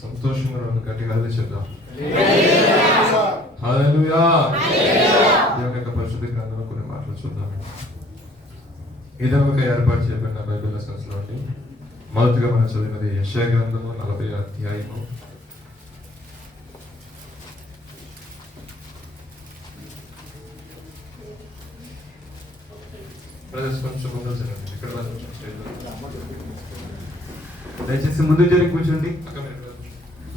సంతోషంగా గట్టిగా చెప్దాం. హల్లెలూయా. దేవుని యొక్క పరిశుద్ధ గ్రంథంలో కొన్ని మాటలు చూద్దాం. ఇదొక ఏర్పాటు చేయబడిన బైబిల్ లెసన్స్ లోని మొదటిగా మనం చదివినది యెషయా గ్రంథము 40వ అధ్యాయము. కొంచెం ముందు ఇక్కడ దయచేసి ముందు జరిగి కూర్చోండి.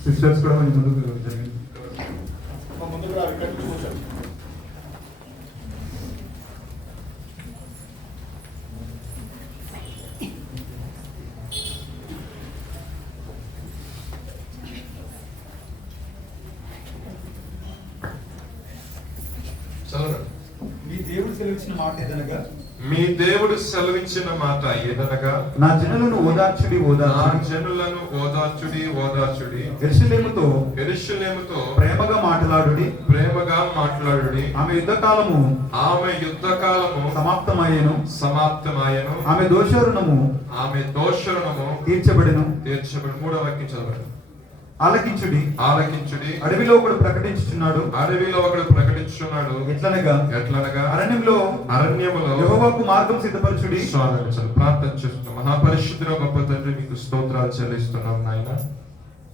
సిస్టర్స్ కూడా కొంచెం ముందుకు జరిగింది. మీ దేవుడు సెలవిచ్చిన మాట ఏదనగా, మీ దేవుడు సెలవించిన మాట ఏదనగా, నా జనులను ఓదార్చుడి ఓదార్చుడి యెరూషలేముతో ప్రేమగా మాట్లాడుడి. ఆమె యుద్ధ కాలము సమాప్తమాయెను. ఆమె దోషరుణము తీర్చబడెను. మూడవ వాక్యం చదవండి. ఆలకించుడి. అడవిలో ఒకడు ప్రకటించుచున్నాడు. ఎట్లనగా అరణ్యములో యెహోవాకు మార్గం సిద్ధపరచుడి. ప్రార్థన చేస్తున్నాం. మహాపరిశుద్ధుల గొప్ప తండ్రి, మీకు స్తోత్రాలు చెల్లిస్తున్నాం నాయన.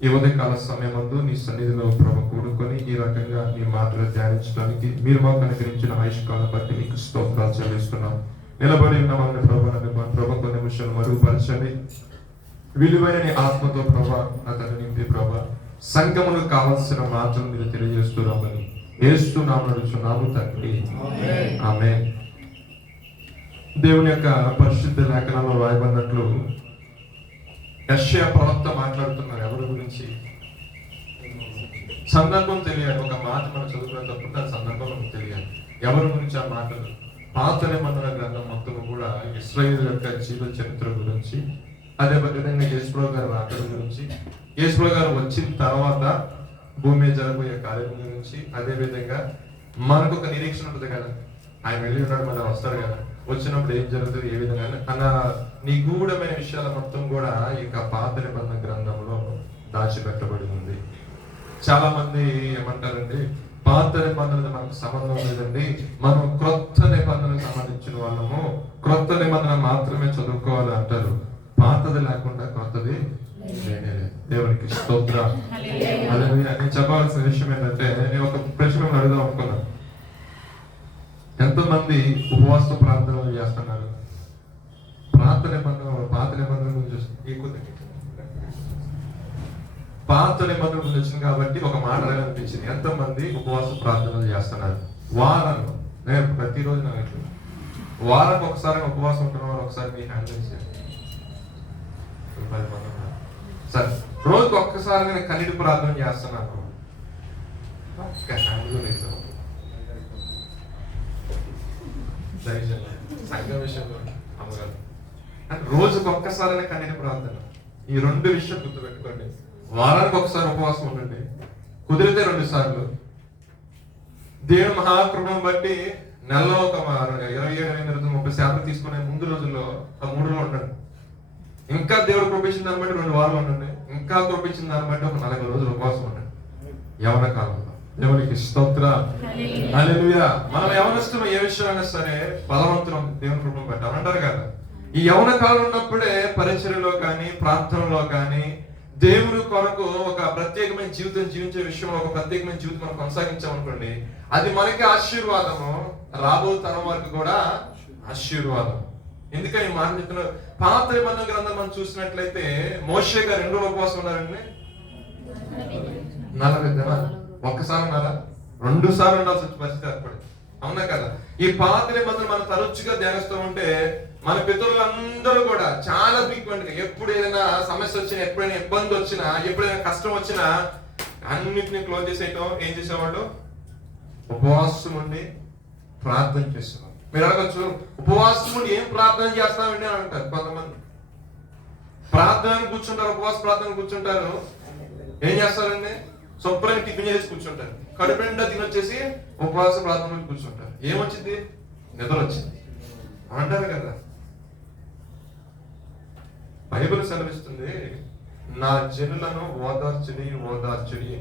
ఈ ఉదయకాల సమయమందు నీ సన్నిధిలో ప్రభు కూడుకొని ఈ రకంగా నీ మాటలు ధ్యానించడానికి మీరు మాకు అనుగ్రహించిన ఆయుష్కాలం బట్టి మీకు స్తోత్రాలు చెల్లిస్తున్నాం. నిలబడి ఉన్న వాళ్ళని ప్రభు కొన్ని నిమిషాలు మరుగుపరచండి. విలువైన నీ ఆత్మతో ప్రభా అతను నింపి ప్రభా సంఘములకు కావలసిన మాటలు మీరు తెలియజేస్తున్నామని యేసునామమున తండ్రి, ఆమేన్. దేవుని యొక్క పరిశుద్ధ లేఖనాల్లో రాయబడినట్లు యెషయా ప్రవక్త మాట్లాడుతున్నారు. ఎవరి గురించి? సందర్భం తెలియాలి. ఒక మాట మనం చదువుకునేటప్పుడు దాని సందర్భం మనకు తెలియాలి. ఎవరి గురించి ఆ మాటలు? పాత నిబంధన గ్రంథం మొత్తం కూడా ఇశ్రాయేలు యొక్క జీవిత చరిత్ర గురించి, అదే విధంగా యేసుప్రభు గారి రాకడ గురించి, యేసుప్రభు గారు వచ్చిన తర్వాత భూమి మీద జరగబోయే కార్యం గురించి, అదే విధంగా మనకు ఒక నిరీక్షణ ఉంటుంది కదా, ఆయన వెళ్ళి ఉన్నాడు, మనం వస్తారు కదా, వచ్చినప్పుడు ఏం జరుగుతుంది, ఏ విధంగా అన్న నిగూఢమైన విషయాల మొత్తం కూడా ఇక పాత నిబంధన గ్రంథంలో దాచిపెట్టబడి ఉంది. చాలా మంది ఏమంటారండి, పాత నిబంధనలు మనకు సంబంధం లేదండి, మనం క్రొత్త నిబంధనకు సంబంధించిన వాళ్ళము, క్రొత్త నిబంధన మాత్రమే చదువుకోవాలి అంటారు. పాతది లేకుండా కొత్తది లేనే లేదు. దేవునికి స్తోత్రం. నేను చెప్పాల్సిన విషయం ఏంటంటే, నేను ఒక ప్రశ్న అడుగుదాం అనుకున్నాను. ఎంతమంది ఉపవాస ప్రార్థనలు చేస్తున్నారు? పాత నిబంధన గురించి పాత నిబంధన గురించి వచ్చింది కాబట్టి ఒక మాట అనిపించింది. ఎంతమంది ఉపవాస ప్రార్థనలు చేస్తున్నారు? వారాలు నేను ప్రతిరోజు నాకు వారానికి ఒకసారి ఉపవాసం ఉంటున్న ఒకసారి మీ హ్యాండిల్ చేయండి. సరే, రోజుకి ఒక్కసారి నేను కన్నీటి ప్రార్థన చేస్తున్నాను. సంఘ విషయంలో అమ్మగారు అంటే రోజుకి ఒక్కసారి కన్నీటి ప్రార్థన. ఈ రెండు విషయాలు గుర్తుపెట్టుకోండి. వారానికి ఒకసారి ఉపవాసం ఉండండి, కుదిరితే 2 సార్లు. దేవుని మహాకృపను బట్టి నెలలో ఒక 27-30 తీసుకునే ముందు రోజుల్లో ఆ 3 ఉండండి. ఇంకా దేవుడు కృపించిన దాన్ని బట్టి 2 వారాలు ఉండండి. ఇంకా కృపించిన దాన్ని బట్టి ఒక 40 రోజులు ఉపవాసం ఉండండి. యవన కాలంలో దేవునికి స్తోత్రం. హల్లెలూయా. మనం యవనస్తులు ఏ విషయమైనా సరే బలవంతులం దేవుని కృపను బట్టి అంటారు కదా. ఈ యవన కాలం ఉన్నప్పుడే పరిచర్యలో కానీ ప్రార్థనలో కానీ దేవుని కొరకు ఒక ప్రత్యేకమైన జీవితం జీవించే విషయంలో ఒక ప్రత్యేకమైన జీవితం మనం కొనసాగించామనుకోండి, అది మనకి ఆశీర్వాదము, రాబో తరం వరకు కూడా ఆశీర్వాదం. ఎందుకని మాట చెప్తున్నారు? పాత నిబంధన గ్రంథం మనం చూసినట్లయితే మోషే గారు 2 రోజులు ఉపవాసం ఉన్నారండి. 40 దినాలు. ఒక్కసారి ఉన్నారా? 2 సార్లు ఉండాల్సి వచ్చి పరిస్థితి ఏర్పడింది. అవునా కదా? ఈ పాత నిబంధన మనం తరచుగా ధ్యానిస్తూ ఉంటే మన పితరులందరూ కూడా చాలా ఫ్రీక్వెంట్ గా ఎప్పుడు ఏదైనా సమస్య వచ్చినా, ఎప్పుడైనా ఇబ్బంది వచ్చినా, ఎప్పుడైనా కష్టం వచ్చినా అన్నిటిని క్లోజ్ చేసేయటం ఏం చేసేవాళ్ళు? ఉపవాసం ఉండి ప్రార్థన చేసేవాళ్ళు. మీరు అడగచ్చు, ఉపవాసం ఉండి ఏం ప్రార్థన చేస్తామండి అని అంటారు కొంతమంది. ప్రార్థన కూర్చుంటారు, ఉపవాస ప్రార్థన కూర్చుంటారు, ఏం చేస్తారండి? శుభ్రంగా టిఫిన్ చేసి కూర్చుంటారు, కడుపు నిండా తినొచ్చేసి ఉపవాస ప్రార్థన కూర్చుంటారు. ఏమొచ్చింది? నిద్ర వచ్చింది అంటారు కదా. బైబిల్ సెలవిస్తుంది, నా జనులను ఓదార్చుడి ఓదార్చుడి.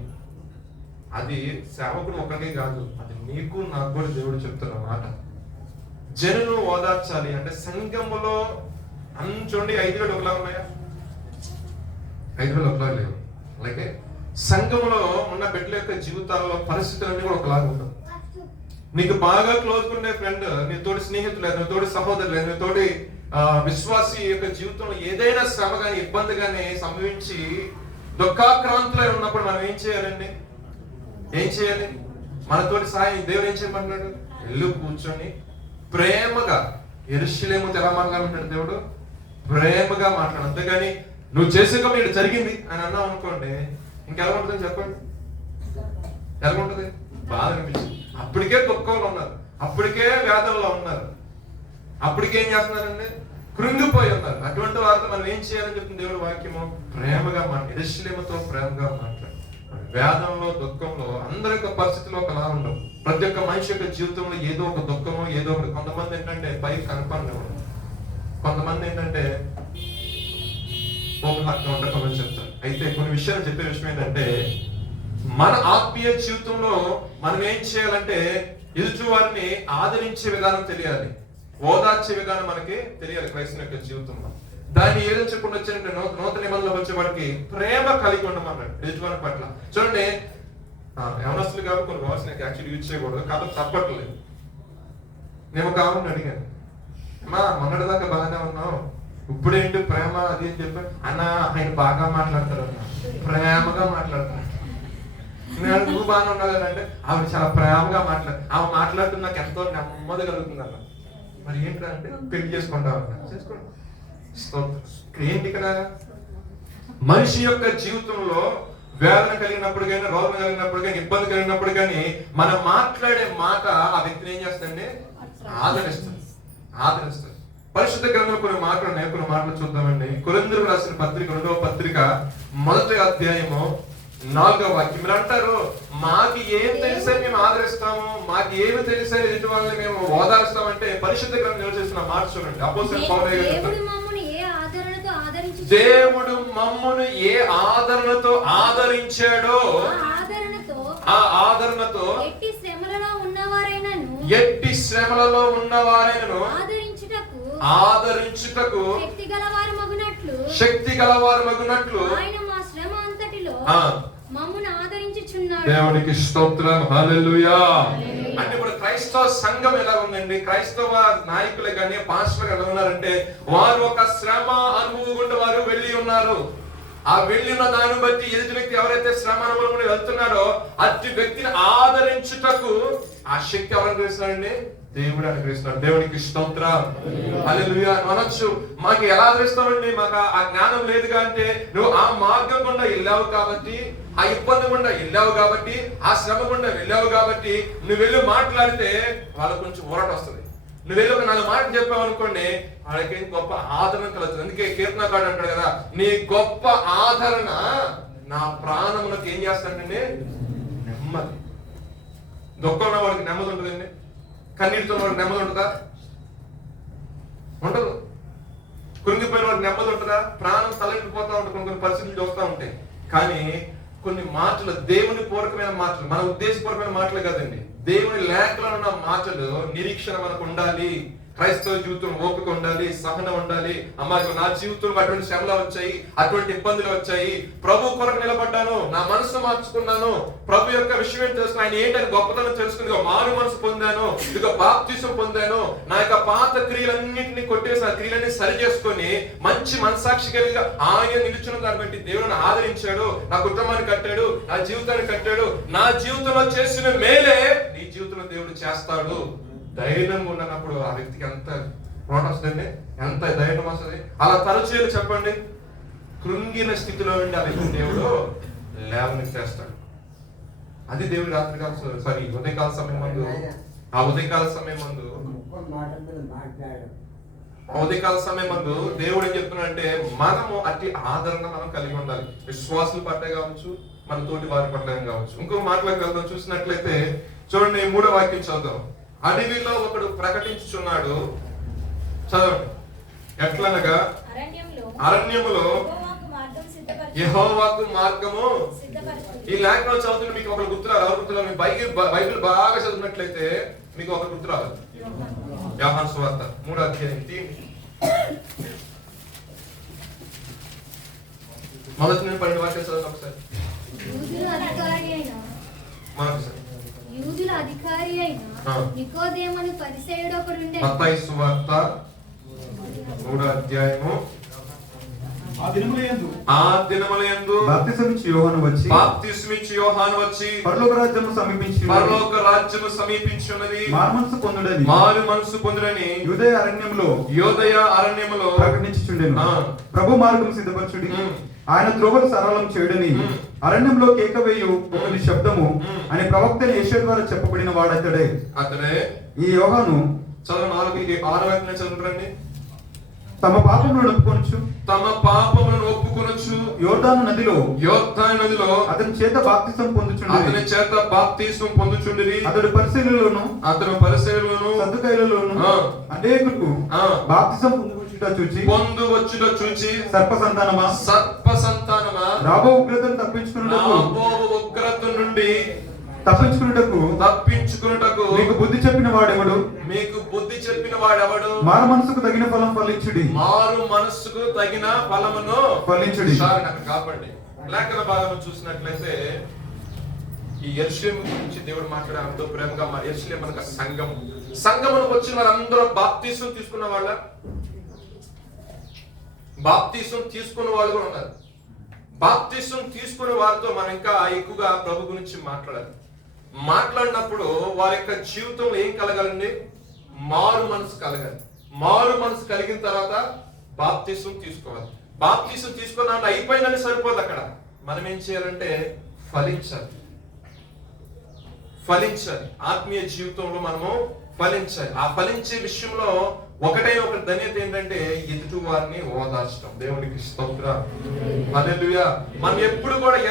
అది సేవకుడు ఒకటే కాదు, అది నీకు నాకు కూడా దేవుడు చెప్తున్న మాట. జనులను ఓదార్చాలి అంటే సంఘములో చూడండి 5,000 ఒకలా ఉన్నాయా? 5,000 ఒకలా లేవు. అలాగే సంఘములో ఉన్న బిడ్డల యొక్క జీవితాల్లో పరిస్థితులన్నీ కూడా ఒకలాగా ఉండవు. నీకు బాగా క్లోజ్ ఉండే ఫ్రెండ్, నీ తోటి స్నేహితులు, నీ తోటి సహోదరులు, నీ తోటి విశ్వాసి యొక్క జీవితంలో ఏదైనా శ్రమ కానీ ఇబ్బంది కానీ సంభవించి దుఃఖాక్రాంతులై ఉన్నప్పుడు మనం ఏం చేయాలండి? ఏం చేయాలి? మనతోటి సాయం దేవుడు ఏం చేయమంటున్నాడు? ఇల్లు కూర్చొని ప్రేమగా, యెరూషలేముతో ఎలా మాట్లాడుతున్నాడు దేవుడు? ప్రేమగా మాట్లాడు. అంతేగాని నువ్వు చేసే మీరు జరిగింది అని అన్నావు అనుకోండి, ఇంకెలా ఉంటుంది చెప్పండి? ఎలా ఉంటుంది? బాధ అనిపించింది. అప్పటికే దుఃఖంలో ఉన్నారు, అప్పటికే వేదనలో ఉన్నారు, అప్పటికే ఏం చేస్తున్నారండి? కృంగిపోయి ఉన్నారు. అటువంటి వారితో మనం ఏం చేయాలని చెప్తుంది దేవుడు వాక్యము? ప్రేమగా మాట్లాడు, యెరూషలేముతో ప్రేమగా మాట్లాడు. వేదంలో, దుఃఖంలో అందరి యొక్క పరిస్థితులు ఒకలా ఉండవు. ప్రతి ఒక్క మనిషి యొక్క జీవితంలో ఏదో ఒక దుఃఖమో ఏదో ఒకటి. కొంతమంది ఏంటంటే పై కనపడనివ్వడం, కొంతమంది ఏంటంటే ఓపెన్ ఉండకమని చెప్తారు. అయితే కొన్ని విషయాలు చెప్పే విషయం ఏంటంటే, మన ఆత్మీయ జీవితంలో మనం ఏం చేయాలంటే ఎదుటి వారిని ఆదరించే విధానం తెలియాలి, ఓదార్చే విధానం మనకి తెలియాలి క్రైస్తవ యొక్క జీవితంలో. దాన్ని ఏదో చెప్పకుండా వచ్చారంటే నూతన నిబంధనలో వచ్చేవాడికి ప్రేమ కలిగి ఉండమన్నాడు ఎదుటివారి పట్ల. చూడండి, యవనస్తులు కాబట్టి కొన్ని వర్డ్స్ నాకు యాక్చువల్లీ యూజ్ చేయకూడదు కాబట్టి తప్పట్లేదు. నేను ఒక ఆమెను అడిగాను, అమ్మా మొన్నటిదాకా బాగానే ఉన్నావు, ఇప్పుడేంటి ప్రేమ అది అని చెప్పి. అన్న ఆయన బాగా మాట్లాడతారు అన్న, ప్రేమగా మాట్లాడతారు. నేను నువ్వు బాగా ఉన్నావు కదంటే ఆవిడ చాలా ప్రేమగా ఆమె మాట్లాడుతున్న నాకు ఎంతో నెమ్మది కలుగుతుంది అన్న. మరి ఏంటంటే పెళ్లి చేసుకుంటావు అన్న. చేసుకోండి. ఏంటి ఇక్కడ? మనిషి యొక్క జీవితంలో వేదన కలిగినప్పుడు కానీ, రోగం కలిగినప్పుడు కానీ, ఇబ్బంది కలిగినప్పుడు కానీ మనం మాట్లాడే మాట ఆ వ్యక్తిని ఏం చేస్తుందండి? ఆదరిస్తుంది, ఆదరిస్తుంది. పరిశుద్ధ గ్రంథంలో కొన్ని మాటలు ఉన్నాయి, కొన్ని మాటలు చూద్దామండి. కొరింథీయులకు రాసిన పత్రిక 2వ పత్రిక 1వ అధ్యాయము 4వ వాక్యం. మీరు అంటారు, మాకు ఏం తెలుసని మేము ఆదరిస్తాము, మాకు ఏమి తెలుసని ఎదుటి వాళ్ళని మేము ఓదారుస్తామంటే పరిశుద్ధ గ్రంథం నివసిస్తున్న మాట చూడండి. అపోస్తలుడు పౌలు దేవుడు మమ్మును ఏ ఆదరణతో ఆదరించాడో ఆ ఆదరణతో ఎట్టి శ్రమలలో ఉన్నవారైనను ఆదరించుటకు శక్తి గలవారు మగునట్లు దేవునికి స్తోత్రం. హల్లెలూయా. అంటే ఇప్పుడు క్రైస్తవ సంఘం ఎలా ఉందండి? క్రైస్తవ నాయకులు కానీ పాస్టర్లు ఎలా ఉన్నారంటే, వారు ఒక శ్రమ అనుభవం గుండా వారు వెళ్ళి ఉన్నారు. ఆ వెళ్ళి ఉన్న దాన్ని బట్టి ఎదుటి వ్యక్తి ఎవరైతే శ్రమ అనుభవం గుండా వెళ్తున్నాడో అట్టి వ్యక్తిని ఆదరించుటకు ఆ శక్తి ఎవరు అనుగ్రహిస్తున్నాడండి? దేవుడు అనుగ్రహిస్తున్నాడు. దేవునికి స్తోత్రం. హల్లెలూయా. అనొచ్చు, మాకు ఎలా ఆదరిస్తామండి, మాకు ఆ జ్ఞానం లేదుగా అంటే, నువ్వు ఆ మార్గం గుండా వెళ్ళావు కాబట్టి, ఆ ఇబ్బంది గుండా వెళ్ళావు కాబట్టి, ఆ శ్రమ గుండా వెళ్ళావు కాబట్టి నువ్వు వెళ్ళి మాట్లాడితే వాళ్ళకు కొంచెం ఊరట వస్తుంది. నువ్వు వెళ్ళి ఒక 4 మాటలు చెప్పావు అనుకోండి, వాళ్ళకి గొప్ప ఆదరణ కలుగుతుంది. అందుకే కీర్తనకారుడు అంటాడు కదా, నీ గొప్ప ఆదరణ నా ప్రాణములకు ఏం చేస్తాడండి? నెమ్మది. దుఃఖంలో వాడికి నెమ్మది ఉంటుందండి, కన్నీటితో వాడికి నెమ్మది ఉంటుందా? ఉండదు. కృంగిపోయిన వాడికి నెమ్మది ఉంటుందా? ప్రాణం తలెండిపోతా ఉంటుంది, కొన్ని పరిస్థితులు చూస్తూ ఉంటాయి. కానీ కొన్ని మాటలు దేవుని పూర్వకమైన మాటలు, మన ఉద్దేశపూర్వకమైన మాటలు కదండి, దేవుని లేఖలో ఉన్న మాటలు. నిరీక్షణ మనకు ఉండాలి, క్రైస్తవ జీవితం ఓపిక ఉండాలి, సహనం ఉండాలి. అమ్మాయి నా జీవితంలో అటువంటి శ్రమలు వచ్చాయి, అటువంటి ఇబ్బందులు వచ్చాయి, ప్రభు కొరకు నిలబడ్డాను, నా మనసు మార్చుకున్నాను, ప్రభు యొక్క విషయం తెలుసుకుని ఆయన ఏంటని గొప్పతనం తెలుసుకుని మారు మనసు పొందాను, ఇదిగో బాప్తిసం పొందాను, నా యొక్క పాత క్రియలన్నింటినీ కొట్టేసి ఆ క్రియలన్నీ సరి చేసుకొని మంచి మనసాక్షి కలిగిగా ఆయన నిలుచున్న దాన్ని బట్టి దేవుని ఆదరించాడు, నా కుటుంబాన్ని కట్టాడు, నా జీవితాన్ని కట్టాడు. నా జీవితంలో చేసిన మేలే నీ జీవితంలో దేవుడు చేస్తాడు. ధైర్యంగా ఉన్నప్పుడు ఆ వ్యక్తికి ఎంత రోట వస్తుంది, ఎంత ధైర్యం వస్తుంది. అలా తరచు చెప్పండి, కృంగిన స్థితిలో ఉండి ఆ వ్యక్తి దేవుడు లేవని చేస్తాడు. అది దేవుడు రాత్రికాల ఉదయకాల సమయం ముందు, ఆ ఉదయకాల సమయం ముందు దేవుడు ఏం చెప్తున్నాడంటే, మనము అట్టి ఆదరణ మనం కలిగి ఉండాలి. విశ్వాసుల పట్ల కావచ్చు, మన తోటి వారి పట్ల కావచ్చు. ఇంకో మాటలకు వెళ్దాం. చూసినట్లయితే చూడండి, 3వ వాక్యం చదువుదాం. అడవిలో ఒకడు ప్రకటించుచున్నాడు, చదవండి. ఎట్లనగా అరణ్యములో యెహోవాకు మార్గము. ఈ లేఖలో చదువుతున్న మీకు ఒకరు గుర్తురారు. ఎవరు గుర్తురారు? మీ బైబిల్ బాగా చదివినట్లయితే మీకు ఒకరు గుర్తురారు. యోహాను సువార్త 3వ అధ్యాయం మొదటి నుండి 12 వాక్యాలు చదవండి ఒకసారి. యూదుల అధికారి అయిన నికోదేమును పరిసయ్యుడు ఒకడు ఉండెను. మత్తయి సువార్త 3వ అధ్యాయము. ఆ దినములయందు బాప్తిసమిచ్చు యోహాను వచ్చి పరలోక రాజ్యము సమీపించున్నది మారు మనసు పొందుడని యూదయ అరణ్యములో ప్రకటించుచుండెను. ప్రభు మార్గం సిద్ధపరచుడి, ఆయన త్రోవలు సరళం చేయడని అరణ్యంలో కేకవేయు ఒకని శబ్దము అని ప్రవక్త యెషయా ద్వారా చెప్పబడిన వాడతడే. ఈ యోహాను చదువురండి. తమ పాపములను ఒప్పుకొనొచ్చు యోర్దాను నదిలో అతని చేత బాప్తిసం పొందుచుండిరి. అతడు పరిశీలనలోను సద్దుకైలలోను అనేకులకు బాప్తిసం పొందువచ్చుట చూచి సర్ప సంతానమా రాబో ఉగ్రతను తప్పించుకున్నటకు మీకు బుద్ధి చెప్పిన వాడెవడు? మారు మనసుకు తగిన ఫలం ఫలించుడి. ఫలించుడి. కాపాడి లేఖన భాగం చూసినట్లయితే ఈ యెరూషలేము గురించి దేవుడు మాట్లాడే ఎంతో ప్రేమగా యెరూషలేము అనగా సంఘమునకు వచ్చిన వారందరూ బాప్తిసం తీసుకున్న వాళ్ళ బాప్తిసం తీసుకున్న వాళ్ళు కూడా ఉన్నారు. బాప్తిసం తీసుకునే వారితో మనం ఇంకా ఎక్కువగా ప్రభు గురించి మాట్లాడినప్పుడు వారి యొక్క జీవితంలో ఏం కలగాలండి? మారు మనసు కలగాలి. మారు మనసు కలిగిన తర్వాత బాప్తిసం తీసుకోవాలి. బాప్తిసం తీసుకున్నా అయిపోయిందని సరిపోదు. అక్కడ మనం ఏం చేయాలంటే ఫలించాలి. ఆత్మీయ జీవితంలో మనము ఫలించాలి. ఆ ఫలించే విషయంలో ఒకటే ఒక ధన్యత ఏంటంటే ఎదుటి వారిని ఓదార్చడం. దేవునికి స్తోత్రం. హల్లెలూయా. మనం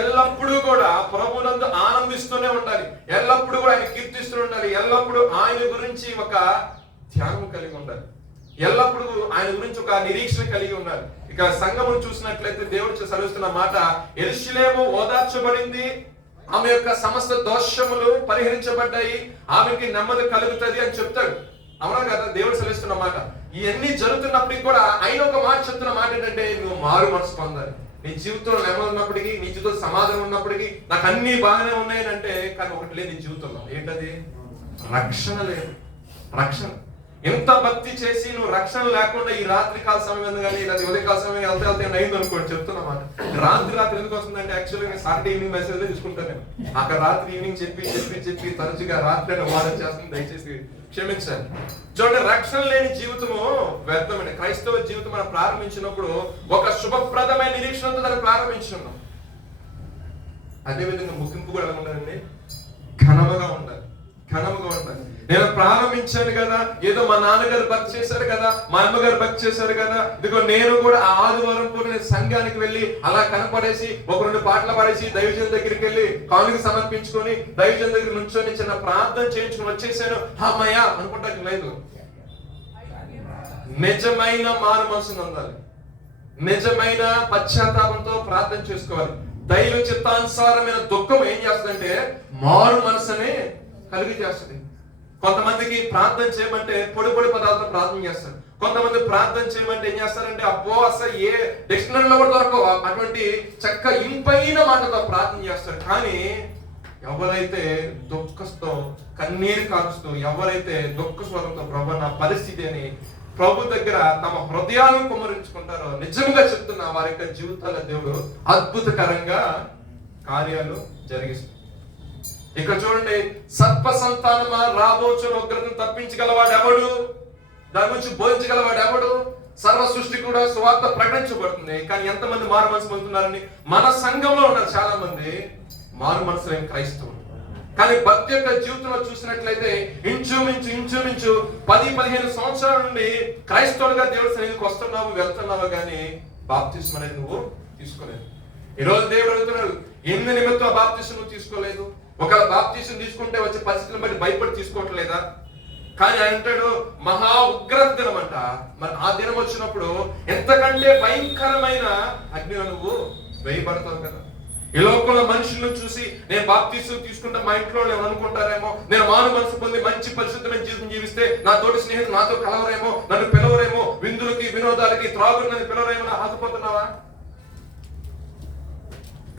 ఎల్లప్పుడూ కూడా ప్రభువునందు ఆనందిస్తూనే ఉండాలి. ఎల్లప్పుడూ కూడా ఆయన కీర్తిస్తూ ఉండాలి. ఎల్లప్పుడూ ఆయన గురించి ఒక ధ్యానం కలిగి ఉండాలి. ఎల్లప్పుడూ ఆయన గురించి ఒక నిరీక్షణ కలిగి ఉండాలి. ఇక సంఘమును చూసినట్లయితే దేవుడు చదివిస్తున్న మాట, యెరూషలేము ఓదార్చబడింది, ఆమె యొక్క సమస్త దోషములు పరిహరించబడ్డాయి, ఆమెకి నెమ్మది కలుగుతుంది అని చెప్తాడు. అవునా కదా? దేవుడు సెలవిస్తున్న మాట. ఇవన్నీ జరుగుతున్నప్పటికీ కూడా ఆయన ఒక మాట చెప్తున్న మాట ఏంటంటే, నువ్వు మారు మనసు పొందాలి. నీ జీవితంలో నెమ్మది ఉన్నప్పటికీ, నీ జీవితంలో సమాధానం ఉన్నప్పటికీ, నాకు అన్ని బాగానే ఉన్నాయని అంటే, కానీ ఒకటి లేదు నీ జీవితంలో. ఏంటది? రక్షణ లేదు. రక్షణ. ఎంత భక్తి చేసి నువ్వు రక్షణ లేకుండా ఈ రాత్రి కాల సమయం కానీ లేదా ఉదయకాల సమయం వెళ్తే అయింది అనుకోండి. చెప్తున్నమాట. రాత్రి ఎందుకు వస్తుందంటే యాక్చువల్గా సాటర్డే ఈవినింగ్ మెసేజ్ తీసుకుంటాను నేను. అక్కడ రాత్రి ఈవినింగ్ చెప్పి తరచుగా రాత్రి వాదన చేస్తుంది. దయచేసి క్షమించాలి. చూడండి, రక్షణ లేని జీవితము వ్యర్థమైన క్రైస్తవ జీవితం మనం ప్రారంభించినప్పుడు ఒక శుభప్రదమైన నిరీక్షణతో దాన్ని ప్రారంభించున్నాం. అదేవిధంగా ముగింపు కూడా ఎలా ఉండాలండి? ఘనముగా ఉండాలి. నేను ప్రారంభించాను కదా, ఏదో మా నాన్నగారు భక్తి చేశారు కదా, మా అమ్మగారు భక్తి చేశారు కదా, ఇదిగో నేను కూడా ఆదివారం పూట నేను సంఘానికి వెళ్ళి అలా కనపడేసి ఒక 2 పాటలు పాడేసి దైవజన్ దగ్గరికి వెళ్ళి కానుక సమర్పించుకొని దైవజన్ దగ్గర నుంచొని చిన్న ప్రార్థన చేయించుకొని వచ్చేసాను అమ్మయ్య అనుకుంటానికి లేదు. నిజమైన మారు మనసును ఉండాలి. నిజమైన పశ్చాత్తాపంతో ప్రార్థన చేసుకోవాలి. దైవ చిత్తానుసారమైన దుఃఖం ఏం చేస్తుందంటే మారు మనసుని కలిగి చేస్తుంది. కొంతమందికి ప్రార్థన చేయమంటే పొడి పదార్థం ప్రార్థన చేస్తారు. కొంతమంది ప్రార్థన చేయమంటే ఏం చేస్తారంటే అబ్బో అసలు ఏ డిక్షనరీలో కూడా దొరకవు అటువంటి చక్క ఇంపైన మాటతో ప్రార్థన చేస్తారు. కానీ ఎవరైతే దుఃఖంతో కన్నీరు కారుస్తూ ఎవరైతే దుఃఖ స్వరంతో ప్రభు నా పరిస్థితి అని ప్రభు దగ్గర తమ హృదయాలను కుమ్మరించుకుంటారో నిజంగా చెప్తున్నా వారి యొక్క జీవితాల దేవుడు అద్భుతకరంగా కార్యాలు జరిగిస్తారు. ఇక్కడ చూడండి, సర్ప సంతానమా రాబోచున్న ఉగ్రతను తప్పించగలవాడు ఎవడు? దాని గురించి బోధించగలవాడు ఎవడు? సర్వ సృష్టి కూడా సువార్త ప్రకటించబడుతుంది. కానీ ఎంతమంది మారు మనసు పొందుతున్నారని మన సంఘంలో ఉన్నారు. చాలా మంది మారు మనసు లేని క్రైస్తవులు. కానీ భక్తి యొక్క జీవితంలో చూసినట్లయితే ఇంచుమించు 10-15 సంవత్సరాల నుండి క్రైస్తవులుగా దేవుడి సన్నిధికి వస్తున్నావు, వెళ్తున్నావు, కానీ బాప్తిస్మం అనేది నువ్వు తీసుకోలేదు. ఈరోజు దేవుడు అడుగుతున్నాడు, ఎందు నిమిత్తం బాప్తిస్మం నువ్వు తీసుకోలేదు? ఒకవేళ బాప్తిస్మం తీసుకుంటే వచ్చే పరిస్థితులను బట్టి భయపడి తీసుకోవట్లేదా? కానీ ఆయన అంటాడు మహా ఉగ్రత దినం అంట. మరి ఆ దినం వచ్చినప్పుడు ఎంతకంటే భయంకరమైన అగ్నిలో నువ్వు వేయబడతావు కదా. ఈ లోకంలో మనుషులను చూసి నేను బాప్తీసం తీసుకుంటే మా ఇంట్లో వాళ్ళు అనుకుంటారేమో, నేను మారు మనసు పొంది మంచి పరిశుద్ధమైన జీవితం జీవిస్తే నా తోటి స్నేహితులు నాతో కలవరేమో, నన్ను పిలవరేమో, విందులకి వినోదాలకి త్రాగులు నన్ను పిలవరేమో అని ఆగిపోతున్నావా?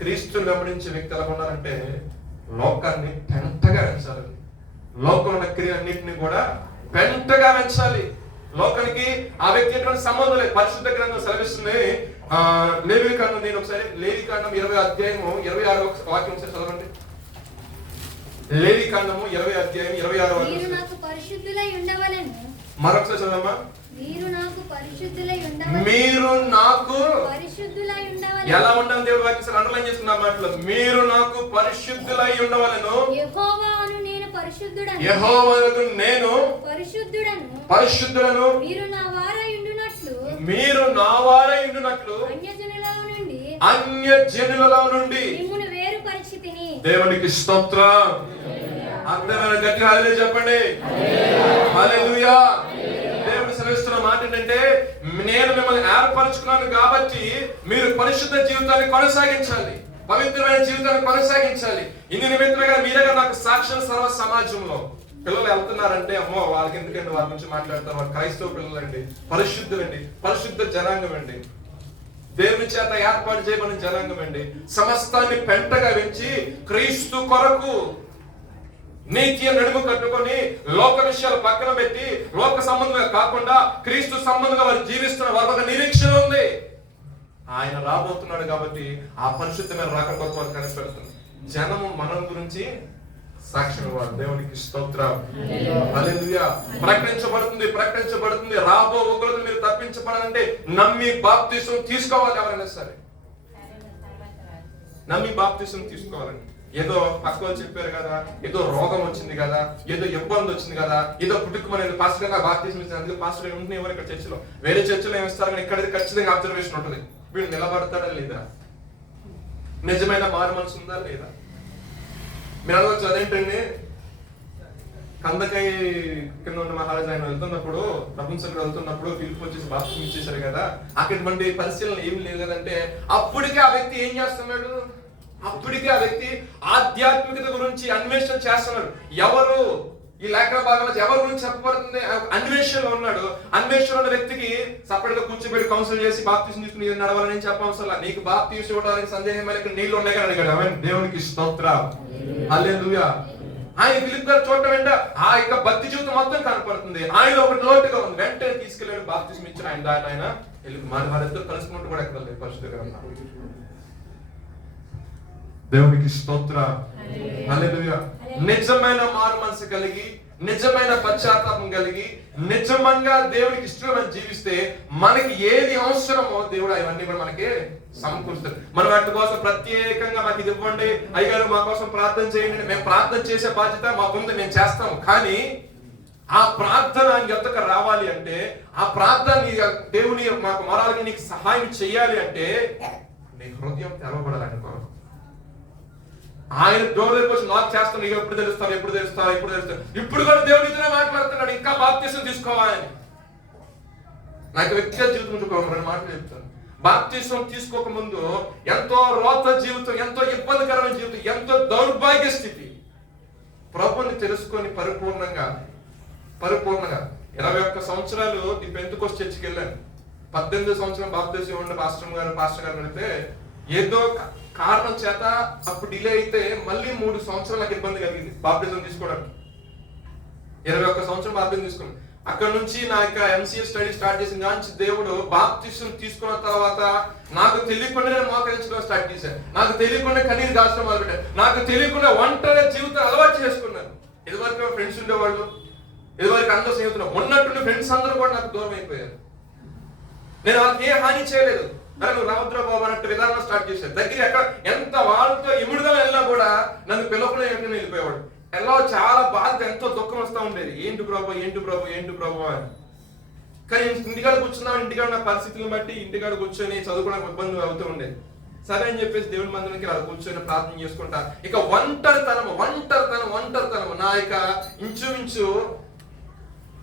క్రీస్తుని వెంబడించే వ్యక్తి ఎలా ఉన్నారంటే లోకాన్ని పెంటగా పెంచాలి. లోకంలో ఉన్న క్రియలన్నింటినీ కూడా పెంటగా పెంచాలి. లోకానికి ఆ వ్యక్తి ఎటువంటి సంబంధం లేదు. పరిశుద్ధ గ్రంథం సెలవిస్తుంది. లేవికాండం, నేను ఒకసారి లేవికాండం 20 అధ్యాయము 26 వాక్యం ఒకసారి చదవండి. లేవికాండము 20 అధ్యాయం 26 వాక్యం. మరొకసారి చదవమ్మా. మీరు నాకు ఎలా ఉండాలి దేవుడు వాక్యం అండర్లైన్ చేసుకున్న మాటలు. మీరు నాకు పరిశుద్ధులై ఉండవలెను, యెహోవాను నేను పరిశుద్ధుడను, మీరు నా వారై ఉండునట్లు అన్యజనులలో నుండి దేవునికి స్తోత్రం. అందమైన గట్టి హల్లెలూయా చెప్పండి. హల్లెలూయా. దేవుడు సెలవిస్తున్న మాట ఏంటంటే నేను మిమ్మల్ని ఏర్పరచుకున్నాను కాబట్టి మీరు పరిశుద్ధ జీవితాన్ని కొనసాగించాలి, పవిత్రమైన జీవితాన్ని కొనసాగించాలి. ఇన్ని నిమిత్తంగా మీరే నాకు సాక్ష్యం సర్వ సమాజంలో. పిల్లలు వెళ్తున్నారంటే అమ్మో వాళ్ళకి ఎందుకంటే వాళ్ళ నుంచి మాట్లాడతారు, వాళ్ళు క్రైస్తవ పిల్లలండి, పరిశుద్ధులండి, పరిశుద్ధ జనాంగం అండి, దేవుని చేత ఏర్పాటు చేయబడిన జనాంగం అండి. సమస్తాన్ని పెంటగా పెంచి క్రీస్తు కొరకు నీతి నడుము కట్టుకొని లోక విషయాలు పక్కన పెట్టి లోక సంబంధంగా కాకుండా క్రీస్తు సంబంధంగా వారు జీవిస్తున్న వారికి ఒక నిరీక్షణ ఉంది. ఆయన రాబోతున్నాడు కాబట్టి ఆ పరిశుద్ధమైన రాక కొరకు వారు కనిపెడుతుంది. జనము మనం గురించి సాక్ష్యం ఇవ్వాలి. దేవునికి స్తోత్రం. హల్లెలూయా. ప్రకటించబడుతుంది. రాబో ఉగ్రతను మీరు తప్పించబడాలంటే నమ్మి బాప్తిసం తీసుకోవాలి. ఎవరైనా సరే నమ్మి బాప్తిసం తీసుకోవాలండి. ఏదో పక్క వాళ్ళు చెప్పారు కదా, ఏదో రోగం వచ్చింది కదా, ఏదో ఇబ్బంది వచ్చింది కదా, ఏదో పుట్టుకుమనేది పాస్టర్ గా బాప్తిసం ఇచ్చింది, అందుకే పాస్టర్ ఉంటున్నాయి ఎవరు ఇక్కడ చర్చిలో. వేరే చర్చిలో ఏమిస్తారు కానీ ఇక్కడ ఖచ్చితంగా అబ్జర్వేషన్ ఉంటుంది. వీడు నిలబడతాడా లేదా, నిజమైన మారు మనసు ఉందా లేదా. మీరు అడగచ్చు అదేంటండి, కందకాయ కింద ఉన్న మహారాజు ఆయన వెళ్తున్నప్పుడు ప్రపంచంలో వెళ్తున్నప్పుడు పిలుపు వచ్చేసి బాప్తిసం ఇచ్చేసారు కదా, అటువంటి పరిశీలన ఏమి లేదు కదంటే అప్పటికే ఆ వ్యక్తి ఏం చేస్తున్నాడు, అప్పటికే ఆ వ్యక్తి ఆధ్యాత్మికత గురించి అన్వేషణ చేస్తున్నాడు. ఎవరు ఈ లేఖన భాగంలో ఎవరి గురించి చెప్పబడుతుంది, అన్వేషణలో ఉన్నాడు. అన్వేషణ ఉన్న వ్యక్తికి సపరేట్ గా కూర్చోబెట్టి కౌన్సిల్ చేసి బాప్తిసం తీసుకుని నడవాలని చెప్పవసరం. నీకు బాప్తిసం ఇవ్వడానికి సందేహం ఇక్కడ నీళ్లు ఉన్నాయి కానీ అడిగాడు. దేవునికి స్తోత్రం. హల్లెలూయా. ఆయన ఫిలిప్ గారు చూడటం వెంట ఆ యొక్క భక్తి జీవితం మొత్తం కనపడుతుంది. ఆయన ఒకటి లోటుగా ఉంది, వెంటనే తీసుకెళ్ళాడు, బాప్తిసం ఇచ్చిన ఆయన వెళ్ళి వారిద్దరు కలుసుకున్నట్టు కూడా ఎక్కడ లేదు పరిశుద్ధ గ్రంథం. దేవునికి స్తోత్రం. హల్లెలూయా. నిజమైన మారు మనసు కలిగి, నిజమైన పశ్చాత్తాపం కలిగి, నిజంగా దేవునికి ఇష్టమైన జీవిస్తే మనకి ఏది అవసరమో దేవుడు అవన్నీ కూడా మనకి సమకూరుస్తాడు. మనం వాటి కోసం ప్రత్యేకంగా మాకు ఇది ఇవ్వండి, అయ్యగారు మా కోసం ప్రార్థన చేయండి, మేము ప్రార్థన చేసే బాధ్యత మాకుంది, మేము చేస్తాము. కానీ ఆ ప్రార్థన ఎంతకు రావాలి అంటే, ఆ ప్రార్థన దేవుని మాకు మొరాలకి నీకు సహాయం చెయ్యాలి అంటే నీ హృదయం తెరవబడాలి అనుకో. ఆయన డోర్ దగ్గరికి వచ్చి నాకు చేస్తాను, నీకు ఎప్పుడు తెలుస్తాను. ఇప్పుడు కూడా దేవుడు ఇతనే మాట్లాడుతున్నాడు, ఇంకా బాప్తిసం తీసుకోవాలని. నాకు వ్యక్తిగత జీవితం నుంచి ఒక 2 మాటలు చెప్తాను. బాప్తిసం తీసుకోక ముందు ఎంతో రోత జీవితం, ఎంతో ఇబ్బందికరమైన జీవితం, ఎంతో దౌర్భాగ్య స్థితి. ప్రభుని తెలుసుకొని పరిపూర్ణంగా 21 సంవత్సరాలు ఈ పెంతెకోస్తు చర్చికి వెళ్ళాను. 18 సంవత్సరం బాప్తిసం ఉండే పాస్టర్ గారు అడిగితే ఏదో కారణం చేత అప్పుడు డిలే అయితే మళ్ళీ 3 సంవత్సరాలు నాకు ఇబ్బంది కలిగింది బాప్తిజం తీసుకోవడానికి. 21 సంవత్సరం బాప్తిజం తీసుకున్నాను. అక్కడ నుంచి నా యొక్క MCA స్టడీ స్టార్ట్ చేసిన కానీ దేవుడు బాప్తిజం తీసుకున్న తర్వాత నాకు తెలియకుండా నేను మోకరించడం స్టార్ట్ చేశాను. నాకు తెలియకుండా కన్నీరు కాల్చడం మొదలుపెట్టాను. నాకు తెలియకుండా ఒంటరి జీవితం అలవాటు చేసుకున్నాను. ఇదివరకు ఫ్రెండ్స్ ఉండేవాళ్ళు, ఇదివరకు అందరూ స్నేహితులు, ఉన్నట్టుండి ఫ్రెండ్స్ అందరూ కూడా నాకు దూరం అయిపోయారు. నేను వాళ్ళకి ఏ హాని చేయలేదు, నన్ను రావద్రా బాబు అన్నట్టు విధానం స్టార్ట్ చేశారు. దగ్గర ఎక్కడ ఎంత వాళ్ళతో ఇముడుగా వెళ్ళినా కూడా నన్ను పిల్లకుండా ఎక్కడ వెళ్ళిపోయేవాడు. ఎలా చాలా బాధ, ఎంతో దుఃఖం వస్తూ ఉండేది. ఏంటి ప్రభు అని. కానీ ఇంటికాడ కూర్చున్నాం, ఇంటికాడ నా పరిస్థితులను బట్టి ఇంటికాడ కూర్చొని చదువుకోవడానికి ఇబ్బంది అవుతూ ఉండేది. సరే అని చెప్పేసి దేవుని మందిరానికి అలా కూర్చొని ప్రార్థన చేసుకుంటా. ఇక ఒంటరితనం నా యొక్క ఇంచుమించు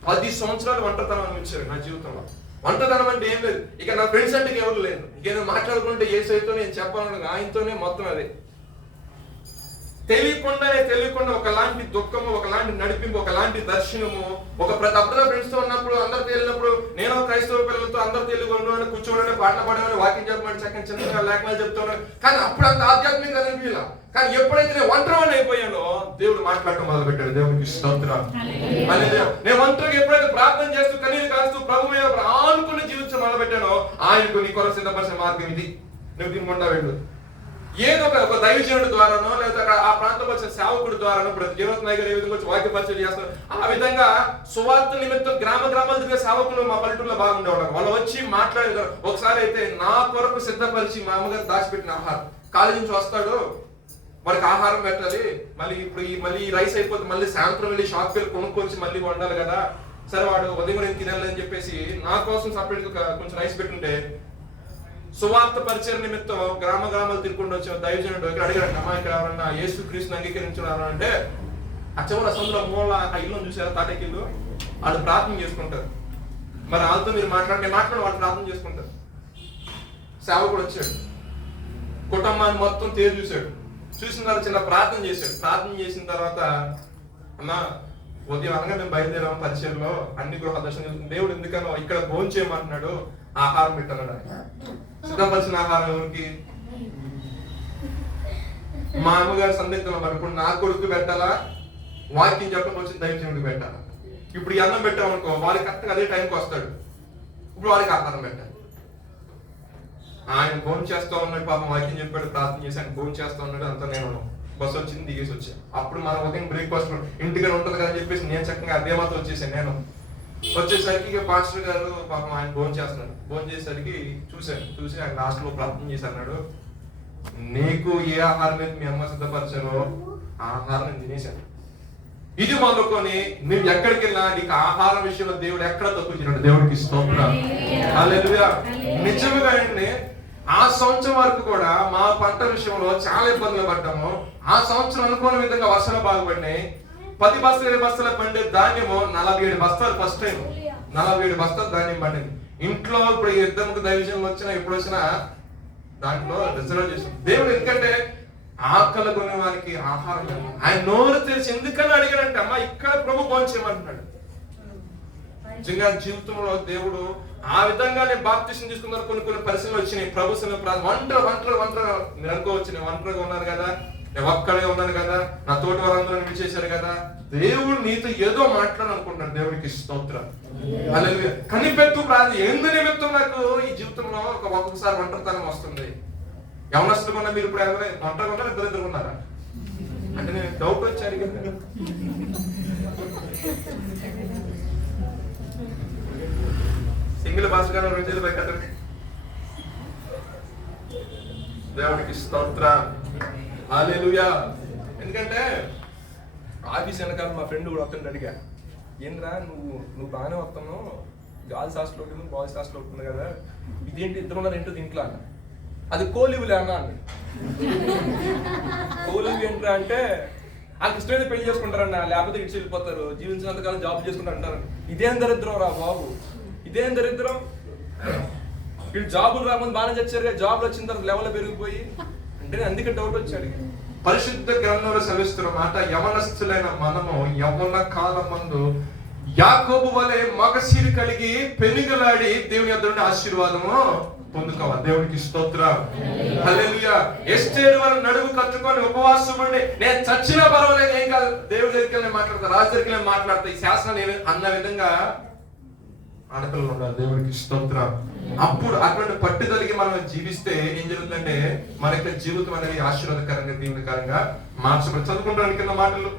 10 సంవత్సరాలు ఒంటరితనం అనిపించారు నా జీవితంలో. ఒంటరితనం అంటే ఏం లేదు. ఇక నా ఫ్రెండ్స్ అంటే ఎవరు లేదు. ఇంకేదో మాట్లాడుకుంటే యేసుతో నేను చెప్పాలను ఆయనతోనే మొత్తం అదే. తెలియకుండా ఒకలాంటి దుఃఖము, ఒకలాంటి నడిపింపు, ఒకలాంటి దర్శనము. అప్పుడు ఫ్రెండ్స్ తో ఉన్నప్పుడు అందరితో వెళ్ళినప్పుడు నేను క్రైస్తవ పిల్లలతో అందరితో వెళ్ళి కొను కూర్చోవడం, పాటలు పాడమని, వాకింగ్ చెప్పమని, చక్కని చిన్నగా లేఖనాలు చెప్తున్నాను. కానీ అప్పుడు అంత ఆధ్యాత్మికంగా అనిపించాల. కానీ ఎప్పుడైతే నేను ఒంటరివాడిని అయిపోయానో దేవుడు మాట్లాడటం మొదలు పెట్టాడు. దేవునికి స్తోత్రం. నేను ఒంటరిగా ఎప్పుడైతే ప్రార్థన చేస్తూ కన్నీరు కాస్తూ ప్రభు మీద ఆనుకుని జీవించడం మొదలు పెట్టానో ఆయనకు నీ కొరకు సిద్ధపరిచిన మార్గం ఇది, నువ్వు తినకుండా వెళ్ళు. ఏదో ఒక దైవజనుడి ద్వారానో లేదా ఆ ప్రాంతంలో వచ్చిన సేవకుడి ద్వారానో ప్రతి జీవన నాయకుడు ఏ విధంగా వచ్చి వాక్య పరిచయం చేస్తారు. ఆ విధంగా సువార్త నిమిత్తం గ్రామాలు తిరిగే సేవకులు మా పల్లెటూరులో బాగుండేవాళ్ళు. వాళ్ళు వచ్చి మాట్లాడేవారు. ఒకసారి అయితే నా కొరకు సిద్ధపరిచి మా అమ్మగారు దాచిపెట్టిన ఆహారం, కాలేజీ నుంచి వస్తాడు, వాడికి ఆహారం పెట్టాలి, మళ్ళీ ఈ రైస్ అయిపోతే మళ్ళీ సాయంత్రం వెళ్ళి షాప్కి వెళ్ళి కొనుక్కొచ్చి మళ్ళీ వండాలి కదా, సరే వాడు ఉదయం నేను తినాలి అని చెప్పేసి నా కోసం సపరేట్ కొంచెం రైస్ పెట్టుంటే సువార్త పరిచయం నిమిత్తం గ్రామాలు తిరుగుకుంటూ వచ్చిన దైవజనుడు ఇక్కడ అడిగాడు, అమ్మా ఇక్కడ ఎవరన్నా యేసు క్రీస్తుని అంగీకరించున్నారు అంటే ఆ చివరి అసలు మూల ఆ ఇల్లు చూసారా తాటకిల్లు, వాళ్ళు ప్రార్థన చేసుకుంటారు. మరి వాళ్ళతో మీరు మాట్లాడి వాళ్ళు ప్రార్థన చేసుకుంటారు. సేవకుడు వచ్చాడు, కుటుంబాన్ని మొత్తం చూశాడు. చూసిన తర్వాత చిన్న ప్రార్థన చేశాడు. ప్రార్థన చేసిన తర్వాత అమ్మా ఉదయం అనగా మేము బయలుదేరాము పరిచయంలో అన్ని గృహ దర్శనం దేవుడు ఎందుకనో ఇక్కడ భోజనం చేయమంటున్నాడు, ఆహారం పెట్టాడు. సిద్ధపరిచిన ఆహారం ఎవరికి? మా అమ్మగారి సందిగ్ధంలో మరి ఇప్పుడు నా కొడుకు పెట్టాలా, వాక్యం చెప్పడం వచ్చిన దైవజనుడికి పెట్టాలా? ఇప్పుడు ఈ అన్నం పెట్టామనుకో వాడికి కరెక్ట్గా అదే టైంకి వస్తాడు, ఇప్పుడు వాడికి ఆహారం పెట్టాలి. ఆయన భోజనం చేస్తా ఉన్నాడు, పాపం వాక్యం చెప్పాడు, ప్రార్థన చేసి ఆయన భోజనం చేస్తా ఉన్నాడు. అంతా నేను బస్సు వచ్చింది, దిగేసి వచ్చాను. అప్పుడు మన ఉదయం బ్రేక్ఫాస్ట్ ఇంటికి ఉంటుంది కదా అని చెప్పేసి నేను చక్కగా అదే మాత్రం వచ్చేసాను. నేను వచ్చేసరికి ఇక పాస్టర్ గారు పాపం ఆయన భోజనం చేస్తున్నాడు. భోజనం చేసేసరికి చూసి ఆయన లాస్ట్ లో ప్రార్థన చేసి అన్నాడు, నీకు ఏ ఆహారం అయితే మీ అమ్మ సిద్ధపరిచారో ఆ ఆహారం నేను తినేశాను. ఇది మొదలుకొని నువ్వు ఎక్కడికి వెళ్ళినా నీకు ఆహారం విషయంలో దేవుడు ఎక్కడ తక్కువ చేయడు. దేవుడికి స్తోత్రం. హల్లెలూయా. నిజంగా అండి ఆ సంవత్సరం వరకు కూడా మా పంట విషయంలో చాలా ఇబ్బందులు పడ్డాము. ఆ సంవత్సరం అనుకోని విధంగా వర్షాలు బాగుపడినాయి. 10 బస్తాలు 20 బస్తాలు పండే ధాన్యము 47 బస్తాలు ఫస్ట్ టైం 47 బస్తాలు ధాన్యం పండింది. ఇంట్లో ఇప్పుడు యుద్ధంకు దైవజనం వచ్చినా ఎప్పుడు వచ్చినా దాంట్లో రిజర్వ్ చేసాం. దేవుడు ఎందుకంటే ఆకలి కొనే వారికి ఆహారం ఆయన నోరు తెరిచి ఎందుకని అడిగాడంటే అమ్మా ఇక్కడ ప్రభు భోజనం చేయమంటున్నాడు. నిజంగా జీవితంలో దేవుడు ఆ విధంగా నేను బాప్తిసం తీసుకున్నారు. కొన్ని పరిస్థితులు వచ్చినాయి. ప్రభు ఒంటరిగా మీరు అనుకోవచ్చు, నేను ఒంటరిగా ఉన్నాను కదా, నేను ఒక్కడే ఉన్నాను కదా, నా తోటి వారందరూ విడిచేశారు కదా. దేవుడు నీతో ఏదో మాట్లాడాలనుకుంటున్నాడు. దేవుడికి స్తోత్రం. హల్లెలూయా. కనిపెట్టు ప్రార్థన. ఎందు నిమిత్తం నాకు ఈ జీవితంలో ఒక్కొక్కసారి ఒంటరితనం వస్తుంది. యవనస్తులు ఉన్నా మీరు ఇప్పుడు ఒంటరిగా ఉన్నారా, ఇద్దరు ఉన్నారా అంటే నేను డౌట్ వచ్చారు కదా. సింగిల్ భాష గారు రోజులు పెట్టండి. దేవుడికి స్తోత్రం. హల్లెలూయా. ఎందుకంటే ఆఫీస్ వెనకాల మా ఫ్రెండ్ కూడా వస్తుంటే అడిగా, ఏంద్రా నువ్వు బాగానే వస్తున్నావు, గర్ల్స్ హాస్టల్ ఉంటుంది బాయ్స్ హాస్టల్ ఉంటుంది కదా, ఇదేంటి ఇద్దరు ఉన్నారు ఏంటో దీంట్లో అన్న. అది కోలివులే అన్న అని. కోలివి ఏంట్రా అంటే వాళ్ళకి ఇష్టమైతే పెళ్లి చేసుకుంటారన్న, లేకపోతే ఇచ్చి వెళ్ళిపోతారు, జీవించినంతకాలం జాబ్ చేసుకుంటారు అంటారు. ఇదేం దరిద్రం రా బాబు, ఇదేం దరిద్రం. వీళ్ళు జాబులు రాకుండా బాగానే చచ్చారు, జాబ్లు వచ్చిన తర్వాత లెవెల్ పెరిగిపోయి అంటే అందుకే డౌట్ వచ్చాడు. పరిశుద్ధ గ్రంథంలో సెలవిస్తున్న మాట, యవనస్తులైన మనము యవ్వన కాలం మందు యాకోబు వలె మగసిరి కలిగి పెనుగలాడి దేవుని యొద్ద నుండి ఆశీర్వాదము పొందుకోవాలి. దేవుడికి స్తోత్రం. హల్లెలూయా. ఎస్తేరు వారు నడుము కట్టుకొని ఉపవాసం ఉండి నేను చచ్చినా పర్వాలేదు ఏం కాదు, దేవుడి దగ్గరికి మాట్లాడతా, రాజు దగ్గరికి మాట్లాడతా, ఈ శాసనం అన్న విధంగా ఆడపిల్లలు ఉండాలి. దేవుడికి స్తోత్రం. అప్పుడు అటువంటి పట్టుదలకి మనం జీవిస్తే ఏం జరుగుతుందంటే మన యొక్క జీవితం అనేది ఆశీర్వాదకరంగా దీవెనకరంగా మార్చబడి. చదువుకుంటానికి కింద మాటలు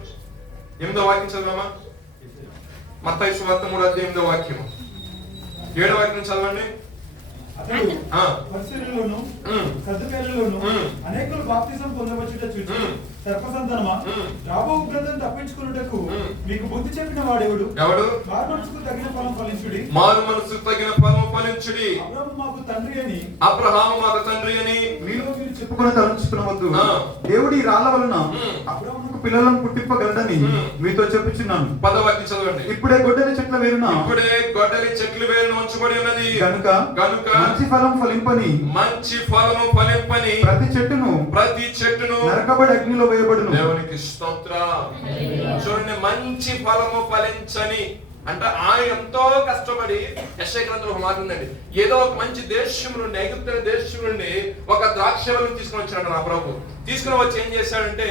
8వ వాక్యం చదవమా. మత్తయి సువార్త 3:8 వాక్యం 7వ వాక్యం చదవండి. పరిసరులను సదుకాయలలోను అనేకులు బాప్తిసం పొందవచ్చుట చూచి సర్పసంతానమా రాబో ఉగ్రతను తప్పించుకున్నటకు మీకు బుద్ధి చెప్పిన వాడెవడు? ఎవడు? మారు మనసుకు తగిన ఫలం ఫలించుడి. మారు మనసుకు తగిన ఫలం ఫలించుడి. అబ్రహాము మాకు తండ్రి అని మీలో మీరు చెప్పుకొని తలంచుకునవద్దు. ఆ. దేవుడు ఈ రాళ్ల వలన ఉమ్. అబ్రాహాముకు పిల్లలను పుట్టింపగలడని మీతో చెప్పుచున్నాను. 10వ వాక్యం చదవండి. ఇప్పుడే గొడ్డలి చెట్ల వేరున ఇప్పుడే గొడ్డలి చెట్లు వేరున ఉంచబడి ఉన్నది గనుక గనుక మంచి ఫలం ఫలింపని మంచి ఫలము ఫలింపని ప్రతి చెట్టును నరకబడి అగ్నిలో వేయబడును. దేవునికి స్తోత్రం. చూడండి, మంచి ఫలము ఫలించని అంటే ఆయన ఎంతో కష్టపడి యెషయా గ్రంథంలో ఒక మాట ఉందండి. ఏదో ఒక మంచి దేశం నుండి, ఐగుప్తు దేశం నుండి ఒక ద్రాక్షవల్లిని తీసుకుని వచ్చాడు నా ప్రభు. తీసుకుని వచ్చి ఏం చేశాడంటే,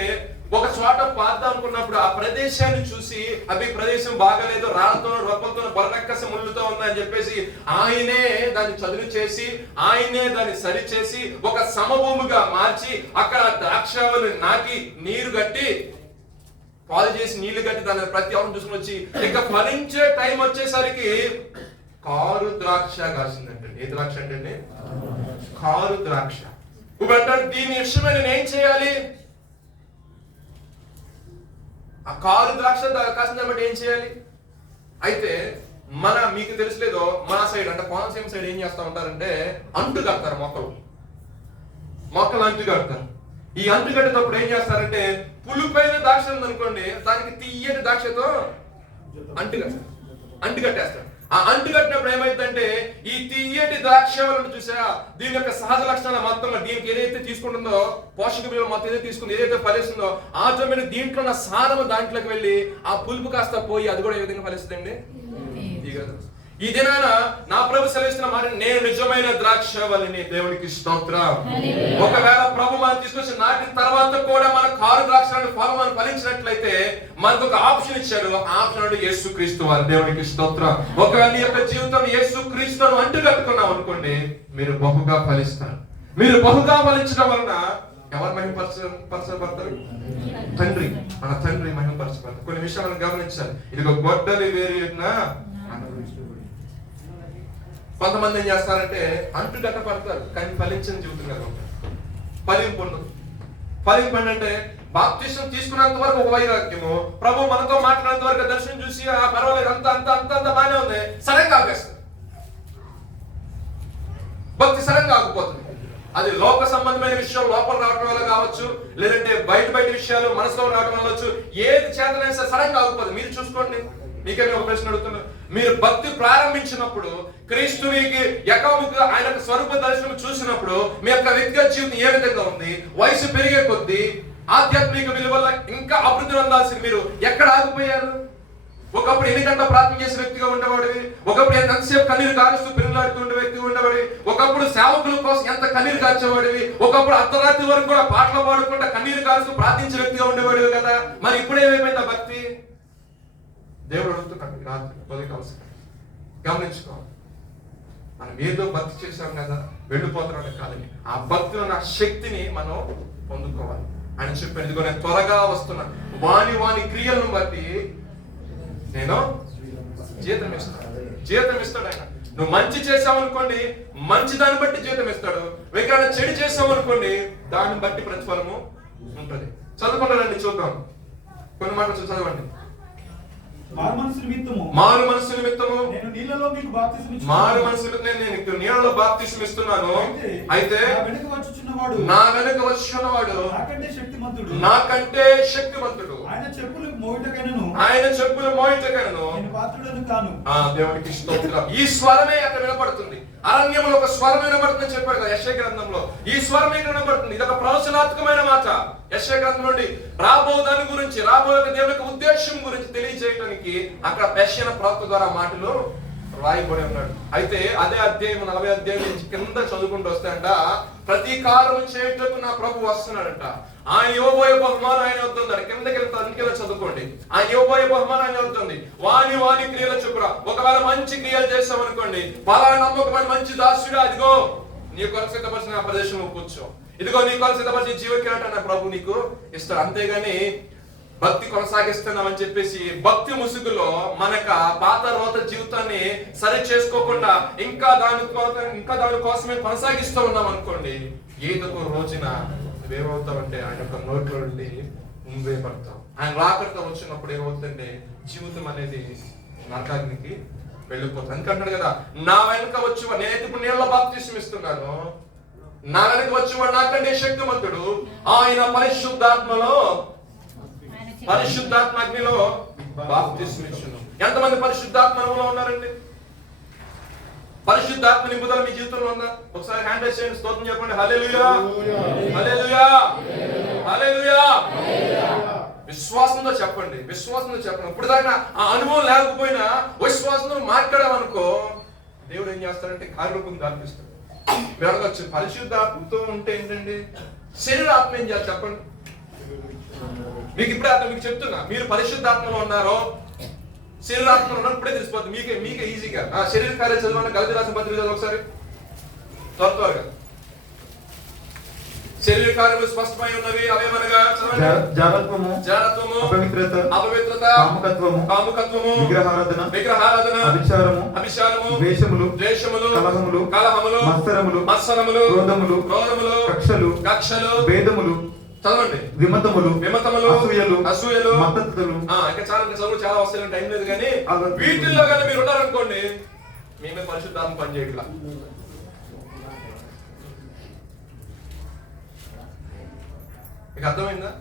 ఒక చోట పాద్దాం అనుకున్నప్పుడు ఆ ప్రదేశాన్ని చూసి అవి ప్రదేశం బాగాలేదు, రాళ్ళతో రొప్పలతో బలనక్కస ముళ్ళుతో ఉందని చెప్పేసి ఆయనే దాన్ని చదును చేసి ఆయనే దాన్ని సరి చేసి ఒక సమభూమిగా మార్చి అక్కడ ద్రాక్షవల్లిని నాటి నీరు కట్టి పాలు చేసి నీళ్లు కట్టి దాన్ని ప్రతి అవసరం చూసుకుని వచ్చి ఇంకా ఫలించే టైం వచ్చేసరికి కారు ద్రాక్ష కాసిందంటే. ఏ ద్రాక్ష అంటే కారు ద్రాక్ష. ఇప్పుడు అంటారు, దీని విషయమే నేను ఏం చేయాలి? ఆ కారు ద్రాక్ష కాసిందని బట్టి ఏం చేయాలి? అయితే మీకు తెలుసులేదో, మన సైడ్ అంటే కోనసీమ సైడ్ ఏం చేస్తా ఉంటారంటే అంటు కడతారు. మొక్కలు అంటు కడతారు. ఈ అంటు కట్టేటప్పుడు ఏం చేస్తారంటే, పులుపైన ద్రాక్ష ఉందనుకోండి, దానికి తీయటి ద్రాక్షతో అంటు కట్టేస్తారు. ఆ అంటు కట్టినప్పుడు ఏమైందంటే, ఈ తీయటి ద్రాక్ష చూసా దీని యొక్క సహజ లక్షణాలు మొత్తం దీనికి ఏదైతే తీసుకుంటుందో, పోషక విలువ మొత్తం ఏదైతే తీసుకుందో, ఏదైతే ఫలిస్తుందో ఆటోమేటిక్ దీంట్లో ఉన్న సారము దాంట్లోకి వెళ్ళి ఆ పులుపు కాస్త పోయి అది కూడా ఏ విధంగా ఫలిస్తుందండి? ఈ దినాన నా ప్రభు సెలవిస్తున్న మాట, నేను నిజమైన ద్రాక్షవల్లిని. దేవునికి స్తోత్రం. ఒకవేళ ప్రభు మనం తీసుకొచ్చి నాటిన తర్వాత కూడా మన కారు ద్రాక్షలను ఫలం ఫలించినట్లయితే మనకు ఒక ఆప్షన్ ఇచ్చాడు. ఆ ఆప్షన్ యేసుక్రీస్తు వారు. దేవునికి స్తోత్రం. ఒకవేళ నీ యొక్క జీవితం యేసుక్రీస్తును అంటు కట్టుకున్నాం అనుకోండి, మీరు బహుగా ఫలిస్తారు. మీరు బహుగా ఫలించడం వలన ఎవరు మహిమపరచబడతారు? తండ్రి, మన తండ్రి మహిమపరచబడతారు. కొన్ని విషయాలను గమనించాలి. ఇది ఒక గొడ్డలి వేరున కొంతమంది ఏం చేస్తారంటే అంటు కట్టపడతారు, కానీ ఫలించని జీవితం కదా. ఫలింపు ఉండదు. ఫలింపు అంటే బాప్తిసం తీసుకున్నంత వరకు ఒక వైరాగ్యము, ప్రభు మనతో మాట్లాడినంత వరకు దర్శనం చూసి పర్వాలేదు అంత అంత అంత అంత బాగానే ఉంది, సడన్గా ఆపేస్తుంది. భక్తి సడన్గా ఆగిపోతుంది. అది లోక సంబంధమైన విషయాలు లోపల రావడం వల్ల కావచ్చు, లేదంటే బయట విషయాలు మనసులో రావడం వల్ల వచ్చు. ఏది చేతనైనా సడన్గా ఆగిపోతుంది. మీరు చూసుకోండి. మీకే ఒక ప్రశ్న అడుగుతున్నా. మీరు భక్తి ప్రారంభించినప్పుడు, క్రీస్తునికి యెహోవాకు ఆయన స్వరూప దర్శనం చూసినప్పుడు మీ యొక్క వ్యక్తిగత జీవితం ఏ విధంగా ఉంది? వయసు పెరిగే కొద్దీ ఆధ్యాత్మిక విలువల ఇంకా అభివృద్ధి పొందాల్సింది మీరు ఎక్కడ ఆగిపోయారు? ఒకప్పుడు ఎన్ని గంటల ప్రార్థన చేసే వ్యక్తిగా ఉండేవాడివి. ఒకప్పుడు ఎంతసేపు కన్నీరు కారుస్తూ పెరుగులాడుతూ ఉండే వ్యక్తిగా ఉండేవాడి. ఒకప్పుడు సేవకుల కోసం ఎంత కన్నీరు కార్చేవాడివి. ఒకప్పుడు అర్ధరాత్రి వరకు కూడా పాటలు పాడుకుంటా కన్నీరు కారుస్తూ ప్రార్థించే వ్యక్తిగా ఉండేవాడివి కదా. మరి ఇప్పుడు ఏమైపోయింది ఆ భక్తి? దేవుడు అడుగుతున్నాడు రాత్రి ఉదయకాల గమనించుకోవాలి. మనం ఏదో భక్తి చేశాం కదా వెళ్ళిపోతున్నాడు కాదని, ఆ భక్తిలో నా శక్తిని మనం పొందుకోవాలి. ఆయన చెప్పాను, ఇదిగో నేను త్వరగా వస్తున్నాను, వాని క్రియలను బట్టి నేను జీతం ఇస్తాడు ఆయన. నువ్వు మంచి చేసావు అనుకోండి, మంచి దాన్ని బట్టి జీతం ఇస్తాడు. ఎక్కడైనా చెడు చేసావు అనుకోండి, దాన్ని బట్టి ప్రతిఫలము ఉంటుంది. చదువుకుంటారండి, చూద్దాం. కొన్ని మాటలు చదవండి. మారు మనసు నిమిత్తము నేను నీళ్ళలో మీకు బాప్తిసం ఇస్తున్నాను. మారు మనసు నేను నీళ్ళలో బాప్తిసం ఇస్తున్నాను. అయితే నా వెనుక వచ్చుచున్నవాడు నాకంటే శక్తిమంతుడు. ఆయన చెప్పులు మోయుటకైనను దేవునికి స్తోత్రం. ఈ స్వరమే అక్కడ వినపడుతుంది. అరణ్యంలో ఒక స్వరం వినబడుతుందని చెప్పాడు కదా యెషయా గ్రంథంలో. ఈ స్వరం ఇక్కడ వినబడుతుంది. ఇది ఒక ప్రవచనాత్మకమైన మాట. యెషయా గ్రంథం నుండి రాబో దాని గురించి, రాబోయే దేవుని యొక్క ఉద్దేశం గురించి తెలియజేయడానికి అక్కడ యెషయా ప్రవక్త ద్వారా మాటలు రాయబడి ఉన్నాడు. అయితే అదే అధ్యాయం 40 అధ్యాయం నుంచి కింద చదువుకుంటూ వస్తాయంట, ప్రతీకారం చేయటకు నా ప్రభు వస్తున్నాడంట. ఆయన ఇవ్వబోయే బహుమానం ఆయన వద్దుంది. కిందకి చదువుకోండి. ఆయన ఇవ్వబోయే బహుమానం ఆయన వద్దుంది. వాని క్రియల చొప్పున ఒకవేళ మంచి క్రియలు చేస్తాం అనుకోండి, పలానా నమ్మకమైన మంచి దాసుడా, అదిగో నీ కొరకు సిద్ధపరిచిన ప్రదేశం కూర్చో, ఇదిగో నీ కొరకు సిద్ధపరిచిన జీవకిరాట ప్రభు నీకు ఇస్తాడు. అంతేగాని భక్తి కొనసాగిస్తున్నామని చెప్పేసి భక్తి ముసుగులో మనక పాత రోత జీవితాన్ని సరి చేసుకోకుండా ఇంకా దాని కోసమే కొనసాగిస్తూ ఉన్నాం అనుకోండి, ఏదో రోజున నువ్వేమవుతావంటే ఆయన యొక్క నోట్లో నుండి నువ్వే పడతావు. ఆయన రాకడతో వచ్చినప్పుడు ఏమవుతుందంటే జీవితం అనేది నరకాగ్నికి వెళ్ళిపోతుంది. అందుకంటాడు కదా, నా వెనుక వచ్చి నేనైతే ఇప్పుడు నీళ్ళ బాప్తిసం ఇస్తున్నాను, నా వెనక వచ్చేవాడు నాకంటే శక్తిమంతుడు, ఆయన పరిశుద్ధాత్మలో పరిశుద్ధాత్మ అగ్నిలో బాప్తిస్మిచ్చును. ఎంతమంది పరిశుద్ధాత్మలో ఉన్నారండి? పరిశుద్ధాత్మ నింపుదల మీ జీవితంలో ఉందా? ఒకసారి హ్యాండ్ రైజ్ చేయండి, స్తోత్రం చెప్పండి. హల్లెలూయా, హల్లెలూయా, హల్లెలూయా. విశ్వాసంతో చెప్పండి, విశ్వాసంతో చెప్పండి. ఇప్పుడు దాకా ఆ అనుభవం లేకపోయినా విశ్వాసంతో మాట్లాడామనుకో, దేవుడు ఏం చేస్తాడంటే కార్యరూపం కల్పిస్తాడు. మీరు అడగచ్చు, పరిశుద్ధాత్మతో ఉంటే ఏంటండి? శరీరాత్మ ఏం చేయాలి చెప్పండి? మీకు ఇప్పుడే అర్థం, మీకు చెప్తున్నా. మీరు పరిశుద్ధాత్మలో ఉన్నారో శరీరాత్మలో ఉన్నప్పుడే తెలిసిపోతుంది మీకే ఈజీగా. శరీర కార్యాలు చదవండి. గలతీ రాసిన పత్రిక చదవండి ఒకసారి త్వరగా. శరీర కార్యములు స్పష్టమై ఉన్నవి, అవేమనగా జారత్వము, అపవిత్రత, కాముకత్వము, విగ్రహారాధన, అభిచారము, ద్వేషములు, కలహములు, మత్సరములు, క్రోధములు, కక్షలు, భేదములు, చదవండి, విమతములు, అసూయలు, మత్తతులు. ఇంకా చాలా వస్తాయి, టైం లేదు. కానీ వీటిల్లో కానీ మీరు ఉన్నారనుకోండి, మీ మీద పరిశుద్ధాత్మ పనిచేయట్లా. మీకు అర్థమైందా?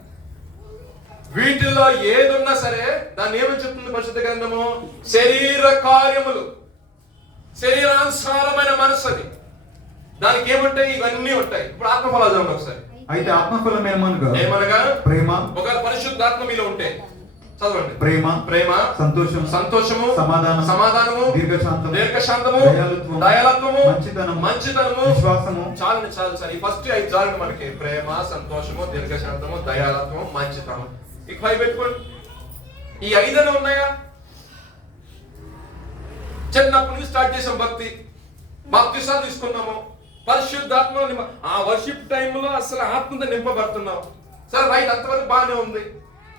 వీటిల్లో ఏదున్నా సరే దాన్ని ఏమని చెప్తుంది పరిశుద్ధ గ్రంథము? శరీర కార్యములు, శరీరానుసారమైన మనసు. అది దానికి ఏముంటాయి? ఇవన్నీ ఉంటాయి. ఇప్పుడు ఆత్మఫలాలు చదవండి ఒకసారి. అయితే ఆత్మఫలం ఏమనగా ప్రేమ. ఒక పరిశుద్ధాత్మ మీలో ఉంటే చదవండి. ప్రేమ, సంతోషము, సమాధానము, దీర్ఘశాంతము, దయాళత్వము, మంచితనము, విశ్వాసము. చాలు సార్, ఈ ఫస్ట్ 5 చాలండి మనకి. ప్రేమ, సంతోషము, దీర్ఘశాంతము, దయాళత్వము, మంచితనం. ఇక 5 పెట్టుకోండి. ఈ 5 ఉన్నాయా? చిన్నప్పటి నుంచి స్టార్ట్ చేసాం భక్తి, బాప్తిసాలు తీసుకున్నాము, పరిశుద్ధాత్మ ఆ వర్షిప్ టైంలో అసలు ఆత్మతో నింపబడుతున్నాం. సరే రైట్, అంతవరకు బాగానే ఉంది.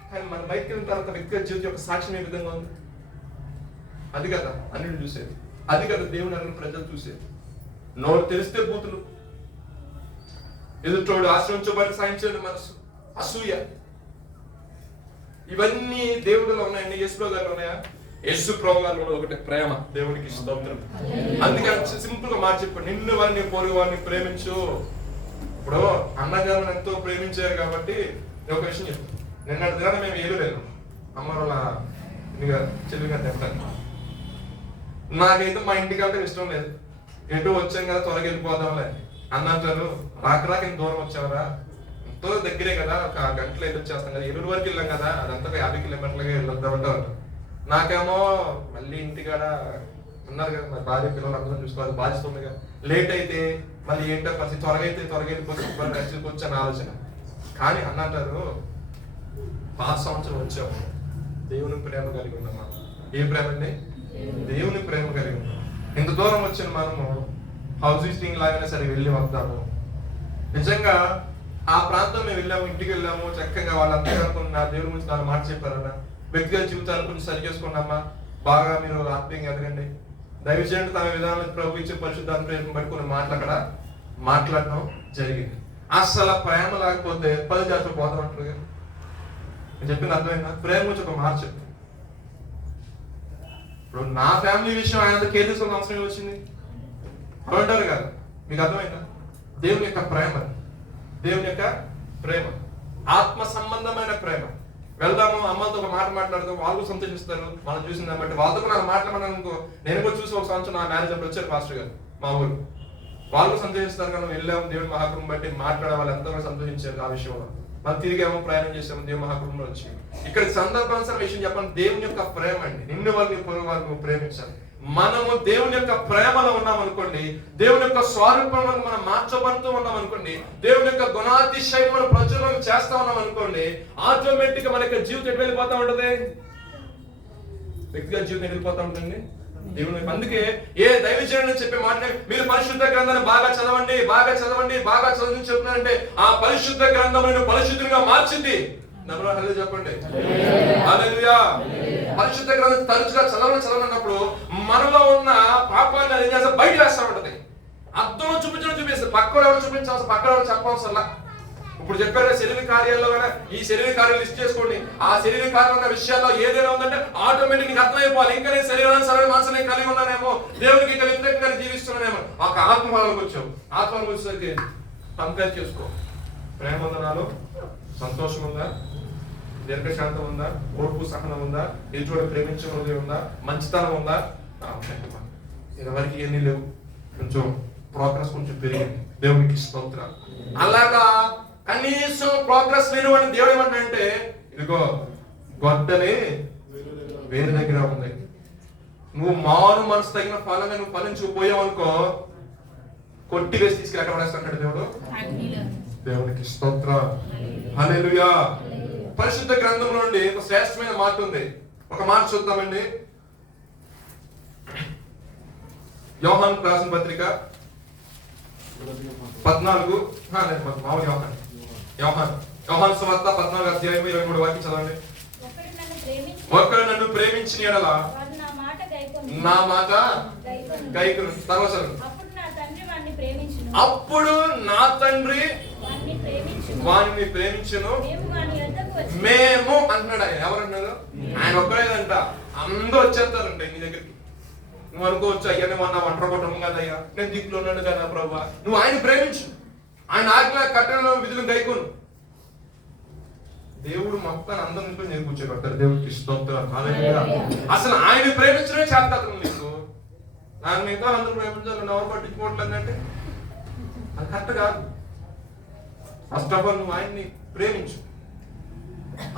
కానీ మన బయటకు వెళ్ళిన తర్వాత వ్యక్తిగత జీవితం యొక్క సాక్ష్యం ఏ విధంగా ఉంది? అది కదా అన్నిటి చూసేది, అది కదా దేవుని అన్ని ప్రజలు చూసేది. నోరు తెలిస్తే బూతులు, ఎదుటోడు ఆశ్రయించబడి సాయించండి మనసు, అసూయ, ఇవన్నీ దేవుడిలో ఉన్నాయండి. యేసుప్రభు గారిలో ఉన్నాయా? యేసు ప్రభు గారిలో ఒకటి ప్రేమ. దేవునికి స్తోత్రం. అందుకే సింపుల్ గా మాట చెప్పండి, నిన్ను వారిని పొరుగు వారిని ప్రేమించు. ఇప్పుడు అన్నగారు ఎంతో ప్రేమించారు కాబట్టి ఒక విషయం చెప్తాను. నిన్నటి దినాన్ని మేము ఏలూరు అమ్మ వాళ్ళ చెల్లి గారు చెప్తాను. నాకైతే మా ఇంటికంటే ఇష్టం లేదు. ఎటు వచ్చాం కదా త్వరగా వెళ్ళిపోదాంలే అన్నంటారు. రాక ఇంత దూరం వచ్చావరా, ఎంతో దగ్గరే కదా, ఒక గంటలో అయితే వచ్చేస్తాం కదా, ఏలూరు వరకు వెళ్ళాం కదా, అదంతా 50 కిలోమీటర్లుగా వెళ్ళొద్దామంటారు. నాకేమో మళ్ళీ ఇంటికాడ ఉన్నారు కదా, మరి భార్య పిల్లలు అందరం చూసుకోవాలి, బాధ్యత ఉంది కదా. లేట్ అయితే మళ్ళీ ఏంటో పరిస్థితి, త్వరగా వెళ్ళిపోవచ్చు అని ఆలోచన. కానీ అన్నంటారు, పాత సంవత్సరం వచ్చాము, దేవుని ప్రేమ కలిగి ఉన్నామా? ఏ ప్రేమ అండి? దేవుని ప్రేమ కలిగి ఉన్నాం. ఇంత దూరం వచ్చిన మనము హౌస్ విజిటింగ్ లాగానే సరే వెళ్ళి వద్దాము. నిజంగా ఆ ప్రాంతం మేము వెళ్ళాము, ఇంటికి వెళ్ళాము, చక్కగా వాళ్ళందరూ అనుకున్న దేవుని గురించి 4 మాట చెప్పారన్నా. వ్యక్తిగత జీవితాలు కొంచెం సరి చేసుకున్నామా, బాగా మీరు ఆత్మీయంగా ఎదగండి, దైవజనుడు తమ విధానం ప్రభు ఇచ్చే పరిశుద్ధాత్మ ప్రేమ బట్టి కొన్ని మాటలు అక్కడ మాట్లాడడం జరిగింది. అసలు ప్రేమ లేకపోతే 10 జాతులు పోతామంటారు కదా. నేను చెప్పింది అర్థమైందా? ప్రేమ గురించి ఒక మాట చెప్తాను. ఇప్పుడు నా ఫ్యామిలీ విషయం ఆయన కేర్ తీసుకున్న అవసరం వచ్చింది అంటారు కదా. మీకు అర్థమైందా? దేవుని యొక్క ప్రేమ, దేవుని యొక్క ప్రేమ, ఆత్మ సంబంధమైన ప్రేమ. వెళ్దాము, అమ్మతో ఒక మాట మాట్లాడదాం, వాళ్ళు సంతోషిస్తారు మనం చూసిన బట్టి. వాళ్ళతో నాకు మాట్లాడమని అనుకో, నేను కూడా చూసి ఒక సంవత్సరం నా మ్యారేజ్ అప్పుడు వచ్చారు పాస్టర్ గారు మా ఊరు, వాళ్ళు సంతోషిస్తారు. కానీ వెళ్ళాము దేవుని మహాకుటుంబం బట్టి మాట్లాడే వాళ్ళు ఎంతో సంతోషించారు ఆ విషయంలో. మనం తిరిగేమో ప్రయాణం చేసాము దేవుని మహాకుటుంబంలో వచ్చి. ఇక్కడ సందర్భానుసార విషయం చెప్పండి, దేవుని యొక్క ప్రేమ అండి. నిన్ను వాళ్ళని పొరుగు వారిని ప్రేమించాలి. మనము దేవుని యొక్క ప్రేమలో ఉన్నాం అనుకోండి, దేవుని యొక్క స్వరూపంలో మనం మార్చబడుతూ ఉన్నాం అనుకోండి, దేవుని యొక్క గుణాతిశయం మనం ప్రచురణ చేస్తా ఉన్నాం అనుకోండి, ఆటోమేటిక్ గా మన యొక్క జీవితం ఎటు వెళ్ళిపోతా ఉంటది? వ్యక్తిగత జీవితం వెళ్ళిపోతా ఉంటుంది దేవుని. అందుకే ఏ దైవజనుడు చెప్పే మాట, మీరు పరిశుద్ధ గ్రంథాన్ని బాగా చదవండి, బాగా చదవండి, బాగా చదవని చెప్తున్నారంటే ఆ పరిశుద్ధ గ్రంథం పరిశుద్ధంగా మార్చింది. నమ్మరు చెప్పండి. హల్లెలూయా. పరిశుద్ధ గ్రంథం తరచుగా చదవనప్పుడు మనలో ఉన్న పాపాన్ని అది చేస్తే బయట వేస్తా ఉంటది. అర్థంలో చూపిస్తుంది. పక్కన ఎవరు చూపించాల్సిన, పక్కన ఎవరు చెప్పవసరలా. ఇప్పుడు చెప్పారు శరీర కార్యాల్లో కూడా ఈ శరీర కార్యాలు లిస్ట్ చేసుకోండి. ఆ శరీర కార్యాలు ఉన్న విషయాల్లో ఏదైనా ఉందంటే ఆటోమేటిక్ నీకు అర్థమైపోవాలి. ఇంకా నేను శరీరాన్ని సరైన మనసుని కలిగి ఉన్నానేమో, దేవునికి ఇంకా వ్యతిరేకంగా జీవిస్తున్నానేమో. ఒక ఆత్మఫలాలకు వచ్చావు. ఆత్మలకు వచ్చేసరికి కంపేర్ చేసుకో. ప్రేమ ఉందా నాలో, సంతోషం ఉందా, దీర్ఘశాంతం ఉందా, ఓర్పు సహనం ఉందా, ఎదుటి ప్రేమించే హృదయం ఉందా, మంచితనం ఉందా? ఎవరికి ఎన్ని లేవు. కొంచెం ప్రోగ్రెస్ కొంచెం పెరిగింది, దేవునికి స్తోత్రం. అలాగా కనీసం ప్రోగ్రెస్ లేనివాడిని దేవుడు ఏమంటే, ఇదిగో గొడ్డలి వేరే దగ్గర ఉంది, నువ్వు మారు మనసు తగిన ఫలంగా నువ్వు ఫలించుకుపోయావు అనుకో, కొట్టి వేసి తీసుకెళ్ళి ఎక్కడ పడేస్తాడు దేవుడు. దేవునికి స్తోత్రం, హల్లెలూయా. పరిశుద్ధ గ్రంథంలో నుండి ఒక శ్రేష్టమైన మాట ఉంది, ఒక మాట చూద్దామండి. యోహాను రాసిన పత్రిక 14 యోహాను సువార్త 14 అధ్యాయం 23 వాక్యం చదవండి. ఒకడు నన్ను ప్రేమించిన యెడల నా మాట గైకొను. తర్వాత అప్పుడు నా తండ్రి వారిని ప్రేమించును, మేము అంటున్నాడు. ఆయన ఎవరన్నారు? ఆయన ఒక్కడేదంట, అందరూ వచ్చేస్తారంట నీ దగ్గరికి. నువ్వు అనుకోవచ్చు, అయ్యా నువ్వు అన్న ఒంటరి కుటుంబం కదయ్యా, నేను దిక్కులో ఉన్నాను కదా ప్రభా. నువ్వు ఆయన ప్రేమించు, ఆయన ఆజ్ఞ కట్టడంలో విధులు గైకోను. దేవుడు మొత్తాన్ని అందరితో నేను కూర్చోబెడతారు. దేవుడికి స్తోత్రం, హల్లెలూయా. అసలు ఆయన ప్రేమించడమే చేస్తాను నీకు. నాకు మిగతా అందరూ ప్రేమించాలి, ఎవరు పట్టించుకోవట్లేదంటే అది కరెక్ట్ కాదు. ఫస్ట్ ఆఫ్ ఆల్ నువ్వు ఆయన్ని ప్రేమించు.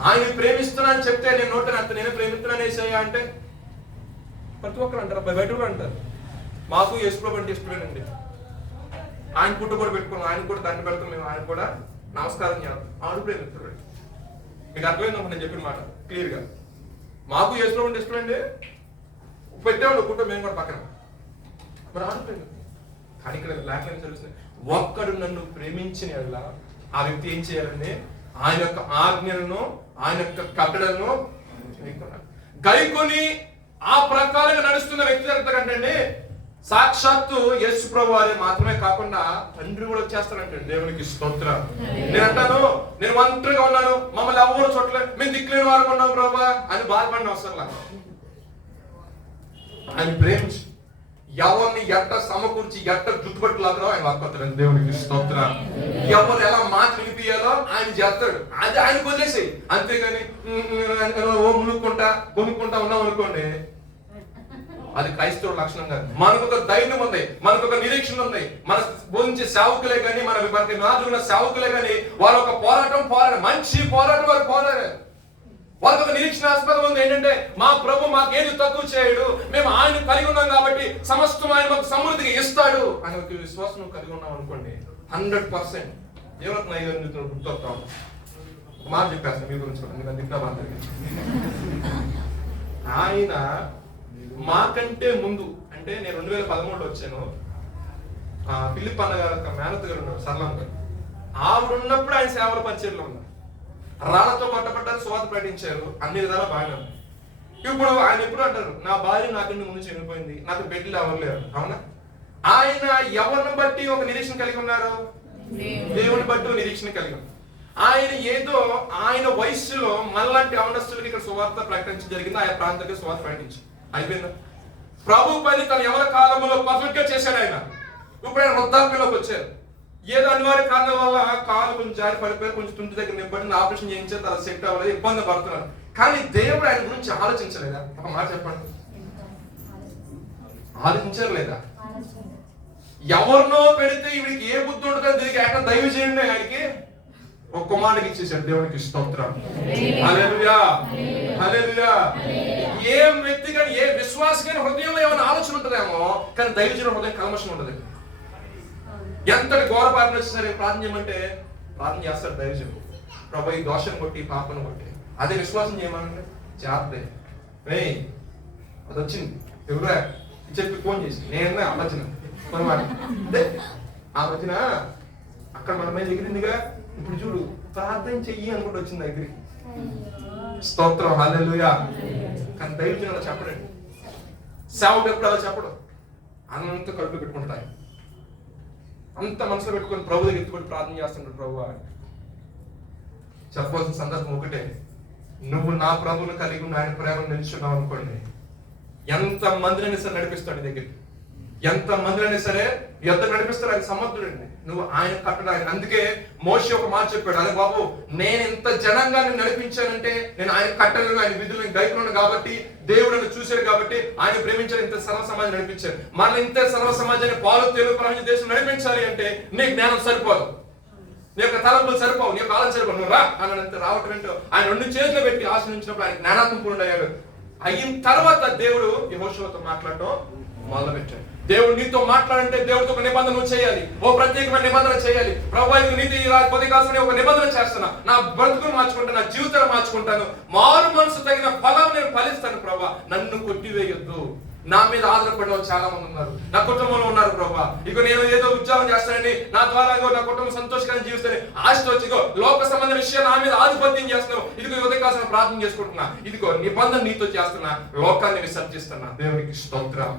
ఆయన ప్రేమిస్తున్నా అని చెప్తే నేను నోట నేనే ప్రేమిస్తున్నాను వేసాయా అంటే ప్రతి ఒక్కరు అంటారు, బయట కూడా అంటారు. మాకు యేసుప్రభు అంటే ఇష్టమేనండి, ఆయన పుట్టు కూడా పెట్టుకున్నాం, ఆయన కూడా దండ పెడతాం, మేము ఆయన కూడా నమస్కారం చేస్తాం. ఆడు ప్రేమిస్తాడు. మీకు అర్థమైందమ్మా నేను చెప్పిన మాట క్లియర్ గా. మాకు యేసుప్రభు అంటే ఇష్టమండి, పెట్టేవాళ్ళు పుట్టు మేము కూడా పక్కన, మరి ఆడు ప్రేమిస్తాం. కానీ ఇక్కడ లేఖనం తెలుస్తుంది, ఒక్కడు నన్ను ప్రేమించిన యెడల ఆ వ్యక్తి ఏం చేయాలండి? ఆయన యొక్క ఆజ్ఞలను, ఆయన యొక్క కట్టడలను గైకొని ఆ ప్రకారంగా నడుస్తున్న వ్యక్తి ఎంతకంటే సాక్షాత్తు యేసు ప్రభు వారే మాత్రమే కాకుండా తండ్రి కూడా వచ్చేస్తానంటే దేవునికి స్తోత్రం. నేను అంటాను, నేను ఒంటరిగా ఉన్నాను, మమ్మల్ని ఎవరు చూడలేదు, మేము దిక్కులేని వారు ఉన్నాం ప్రభు అని బాధపడిన అవసరం. ఆయన ప్రేమించి ఎవరిని ఎట్ట సమకూర్చి ఎట్ట జుట్టుబట్టులాగా ఆయన వాక్కొస్తాడు. దేవునికి స్తోత్రం. ఎవరు ఎలా మాట వినిపియాలో ఆయన చేస్తాడు, అది ఆయన వదిలేసి. అంతేగాని కొనుక్కుంటా ఉన్నాం అనుకోండి, అది క్రైస్తవ లక్షణం కాదు. మనకు ఒక ధైర్యం ఉంది, మనకు ఒక నిరీక్షణ ఉంది. మన బోధించే సేవకులే కానీ, మనకి నాదున్న సేవకులే కానీ, వాళ్ళ ఒక పోరాటం మంచి పోరాటం వారు పోరాడారు. వాళ్ళకి ఒక నిరీక్షణాస్పదం ఉంది, ఏంటంటే మా ప్రభు మాకేది తక్కువ చేయడు, మేము ఆయన కలిగి ఉన్నాం కాబట్టి సమస్తం ఆయన మాకు సమృద్ధిగా ఇస్తాడు అని ఒక విశ్వాసం కలిగి ఉన్నాం అనుకోండి, 100% ఏమవుతుంది? 5 నిమిషాలు గుర్తొస్తాం. ఒక మాట చెప్పేస్తాను మీ గురించి. ఆయన మాకంటే ముందు, అంటే నేను 2013లో వచ్చాను. ఫిలిప్ అన్న గారు ఒక మేనత్ గారు ఉన్నారు, సరళం గారు. ఆవిడ ఉన్నప్పుడు ఆయన సేవల పరిచయంలో ఉన్నారు. రాళ్లతో కొట్టబడ్డారు, సువార్త ప్రకటించారు, అన్ని విధాలా బాగానే ఉంది. ఇప్పుడు ఆయన ఎప్పుడు అంటారు, నా భార్య నాకంటే ముందు చనిపోయింది, నాకు బిడ్డలు ఎవరు లేరు. అవునా? ఆయన ఎవరిని బట్టి ఒక నిరీక్షణ కలిగి ఉన్నారు? దేవుని బట్టి నిరీక్షణ కలిగి ఉన్నారు. ఆయన ఏదో ఆయన వయస్సులో మనలాంటి అవనస్తులకి ఇక్కడ సువార్త ప్రకటించడం జరిగింది. ఆయన ప్రాంతానికి సువార్త ప్రకటించి అయిపోయిందా? ప్రభు పని తన ఎవరి కాలంలో పర్ఫెక్ట్ గా చేశాడు ఆయన. ఇప్పుడు ఆయన వృద్ధాప్యంలోకి వచ్చారు. ఏదో అనివార్య కారణం వల్ల కాలు కొంచెం జారి పడిపోయి, కొంచెం తుంటి దగ్గర నింపడి ఆపరేషన్ చేయించారు, తన సెట్ అవ్వలేదు, ఇబ్బంది పడుతున్నారు. కానీ దేవుడు ఆయన గురించి ఆలోచించలేదా? ఒక మాట చెప్పండి, ఆలోచించారు లేదా? ఎవరినో పెడితే వీడికి ఏ బుద్ధి ఉంటుంది దీనికి ఎక్కడ దైవ చేయండి, ఆయనకి ఒక కుమారుడికి ఇచ్చేసాడు. దేవునికి స్తోత్రం, హల్లెలూయా, హల్లెలూయా. ఏ వ్యక్తి కానీ, ఏ విశ్వాస కానీ హృదయంలో ఏమైనా ఆలోచన ఉంటుందేమో, కానీ దైవజన హృదయం కల్మషం ఉంటుంది. ఎంతటి ఘోర పాపం వచ్చేసరి ప్రార్థన చేయమంటే ప్రార్థన చేస్తాడు దైవజనుడు, ప్రభు ఈ దోషం కొట్టి పాపను కొట్టి. అదే విశ్వాసం చేయమనండి, చేస్తే అది వచ్చింది ఎవరా చెప్పి ఫోన్ చేసి నేను ఆలోచన ఆ వచ్చిన అక్కడ మన మీద ఎగిరిందిగా, ఇప్పుడు చూడు ప్రార్థన చెయ్యి అనుకుంటూ వచ్చింది దగ్గరికి. స్తోత్రం, హల్లెలూయా. కానీ దైవజనుడు అలా చెప్పడండి, సేవకు ఎప్పుడు అలా చెప్పడం. అంత కడుపు పెట్టుకుంటాయి, అంత మనసులో పెట్టుకొని ప్రభు దగ్గర ఎత్తుకొని ప్రార్థన చేస్తుంటాడు. ప్రభు చెప్పవలసిన సందర్భం ఒకటే, నువ్వు నా ప్రభువును కలిగి ఉన్న ఆయన ప్రేమను నిలుచున్నావు అనుకోండి, ఎంత మందిని సార్ నడిపిస్తాడు దగ్గరికి. ఎంత మందిరైనా సరే ఎంత నడిపిస్తారు, ఆయన సమర్థుడండి. నువ్వు ఆయన కట్టడానికి. అందుకే మోషే ఒక మాట చెప్పాడు, అరే బాబు నేను ఇంత జనంగా నడిపించానంటే నేను ఆయన కట్టలను, ఆయన విధులను గైకులను కాబట్టి, దేవుడు నన్ను చూశాడు కాబట్టి ఆయన ప్రేమించాడు, ఇంత సర్వ సమాజం నడిపించాడు. మళ్ళీ ఇంత సర్వ సమాజాన్ని పాలు తెలుగు ప్రపంచ దేశం నడిపించాలి అంటే నీ జ్ఞానం సరిపోదు, నీ యొక్క తలంపులు సరిపోవు, నీ యొక్క ఆలోచన సరిపోవు. నువ్వు రా అన్నంత రావటం ఏంటో ఆయన 2 చేతులు పెట్టి ఆశ్రయించినప్పుడు ఆయన జ్ఞానాత్మకుడు అయ్యాడు. అయిన తర్వాత దేవుడు యెహోషువతో మాట్లాడటం మొదలు పెట్టాడు. దేవుడు నీతో మాట్లాడంటే దేవుడితో ఒక నిబంధన నువ్వు చేయాలి, ఓ ప్రత్యేకమైన నిబంధన చేయాలి. ప్రభువా నీతి కొద్ది కాసుకుని ఒక నిబంధన చేస్తున్నా, నా బ్రతుకును మార్చుకుంటాను, నా జీవితాన్ని మార్చుకుంటాను, మారు మనసు తగిన ఫలం నేను ఫలిస్తాను. ప్రభువా నన్ను కొట్టివేయొద్దు. నా మీద ఆధారపడిన చాలా మంది ఉన్నారు, నా కుటుంబంలో ఉన్నారు. ప్రభువా ఇక నేను ఏదో ఉద్యోగం చేస్తానని, నా ద్వారా నా కుటుంబం సంతోషంగా జీవిస్తానని ఆశతో ఇదిగో లోక సంబంధ విషయాలు నా మీద ఆధిపత్యం చేస్తున్నావు. ఇదిగో ఉదయకాలం ప్రార్థన చేసుకుంటున్నా, ఇదిగో నిబంధన నీతో చేస్తున్నా, లోకాన్ని విసర్జిస్తున్నా. దేవునికి స్తోత్రం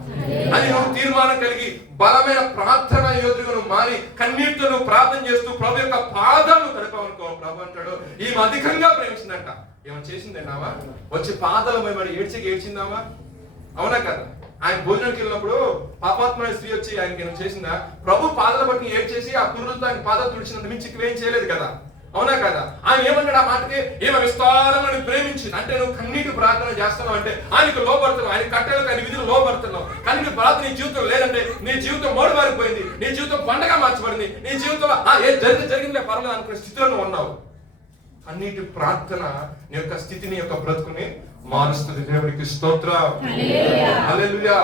అని నువ్వు తీర్మానం కలిగి బలమైన ప్రార్థన యోధుడుగా నువ్వు మారి కన్నీటితో నువ్వు ప్రార్థన చేస్తూ ప్రభు యొక్క పాదాలను తడపావనుకో. ప్రభు అంటాడు ఈమె అధికంగా ప్రేమించిందంట. ఏమైనా చేసిందేనావా? వచ్చి పాదాల మరి ఏడ్చిందావా? అవునా కదా? ఆయన భోజనానికి వెళ్ళినప్పుడు పాపాత్మైన స్త్రీ వచ్చి ఆయనకి ఏమైనా చేసిందా? ప్రభు పాదాల బట్టి ఏడ్చేసి ఆ పురులతో ఆయన పాదాలు తుడిచినంత మించి ఏం చేయలేదు కదా? అవునా కదా? ఆయన ఏమన్నాడు ఆ మాటకి? ఈమె విస్తారమని ప్రేమించింది. అంటే నువ్వు కన్నీటి ప్రార్థన చేస్తున్నావు అంటే ఆయనకు లోపడుతున్నావు, ఆయన కట్టెలకు ఆయన విధులు లోపడుతున్నావు. కన్నీటి ప్రార్థన నీ జీవితం లేదంటే నీ జీవితం మోడుబారిపోయింది, నీ జీవితం పండగ మార్చబడింది, నీ జీవితంలో జరిగిందే పర్వాలేదు అనుకునే స్థితిలో నువ్వు ఉన్నావు. కన్నీటి ప్రార్థన నీ యొక్క స్థితిని, యొక్క బ్రతుకుని మారుస్తుంది. దేవునికి స్తోత్రం. హల్లెలూయా.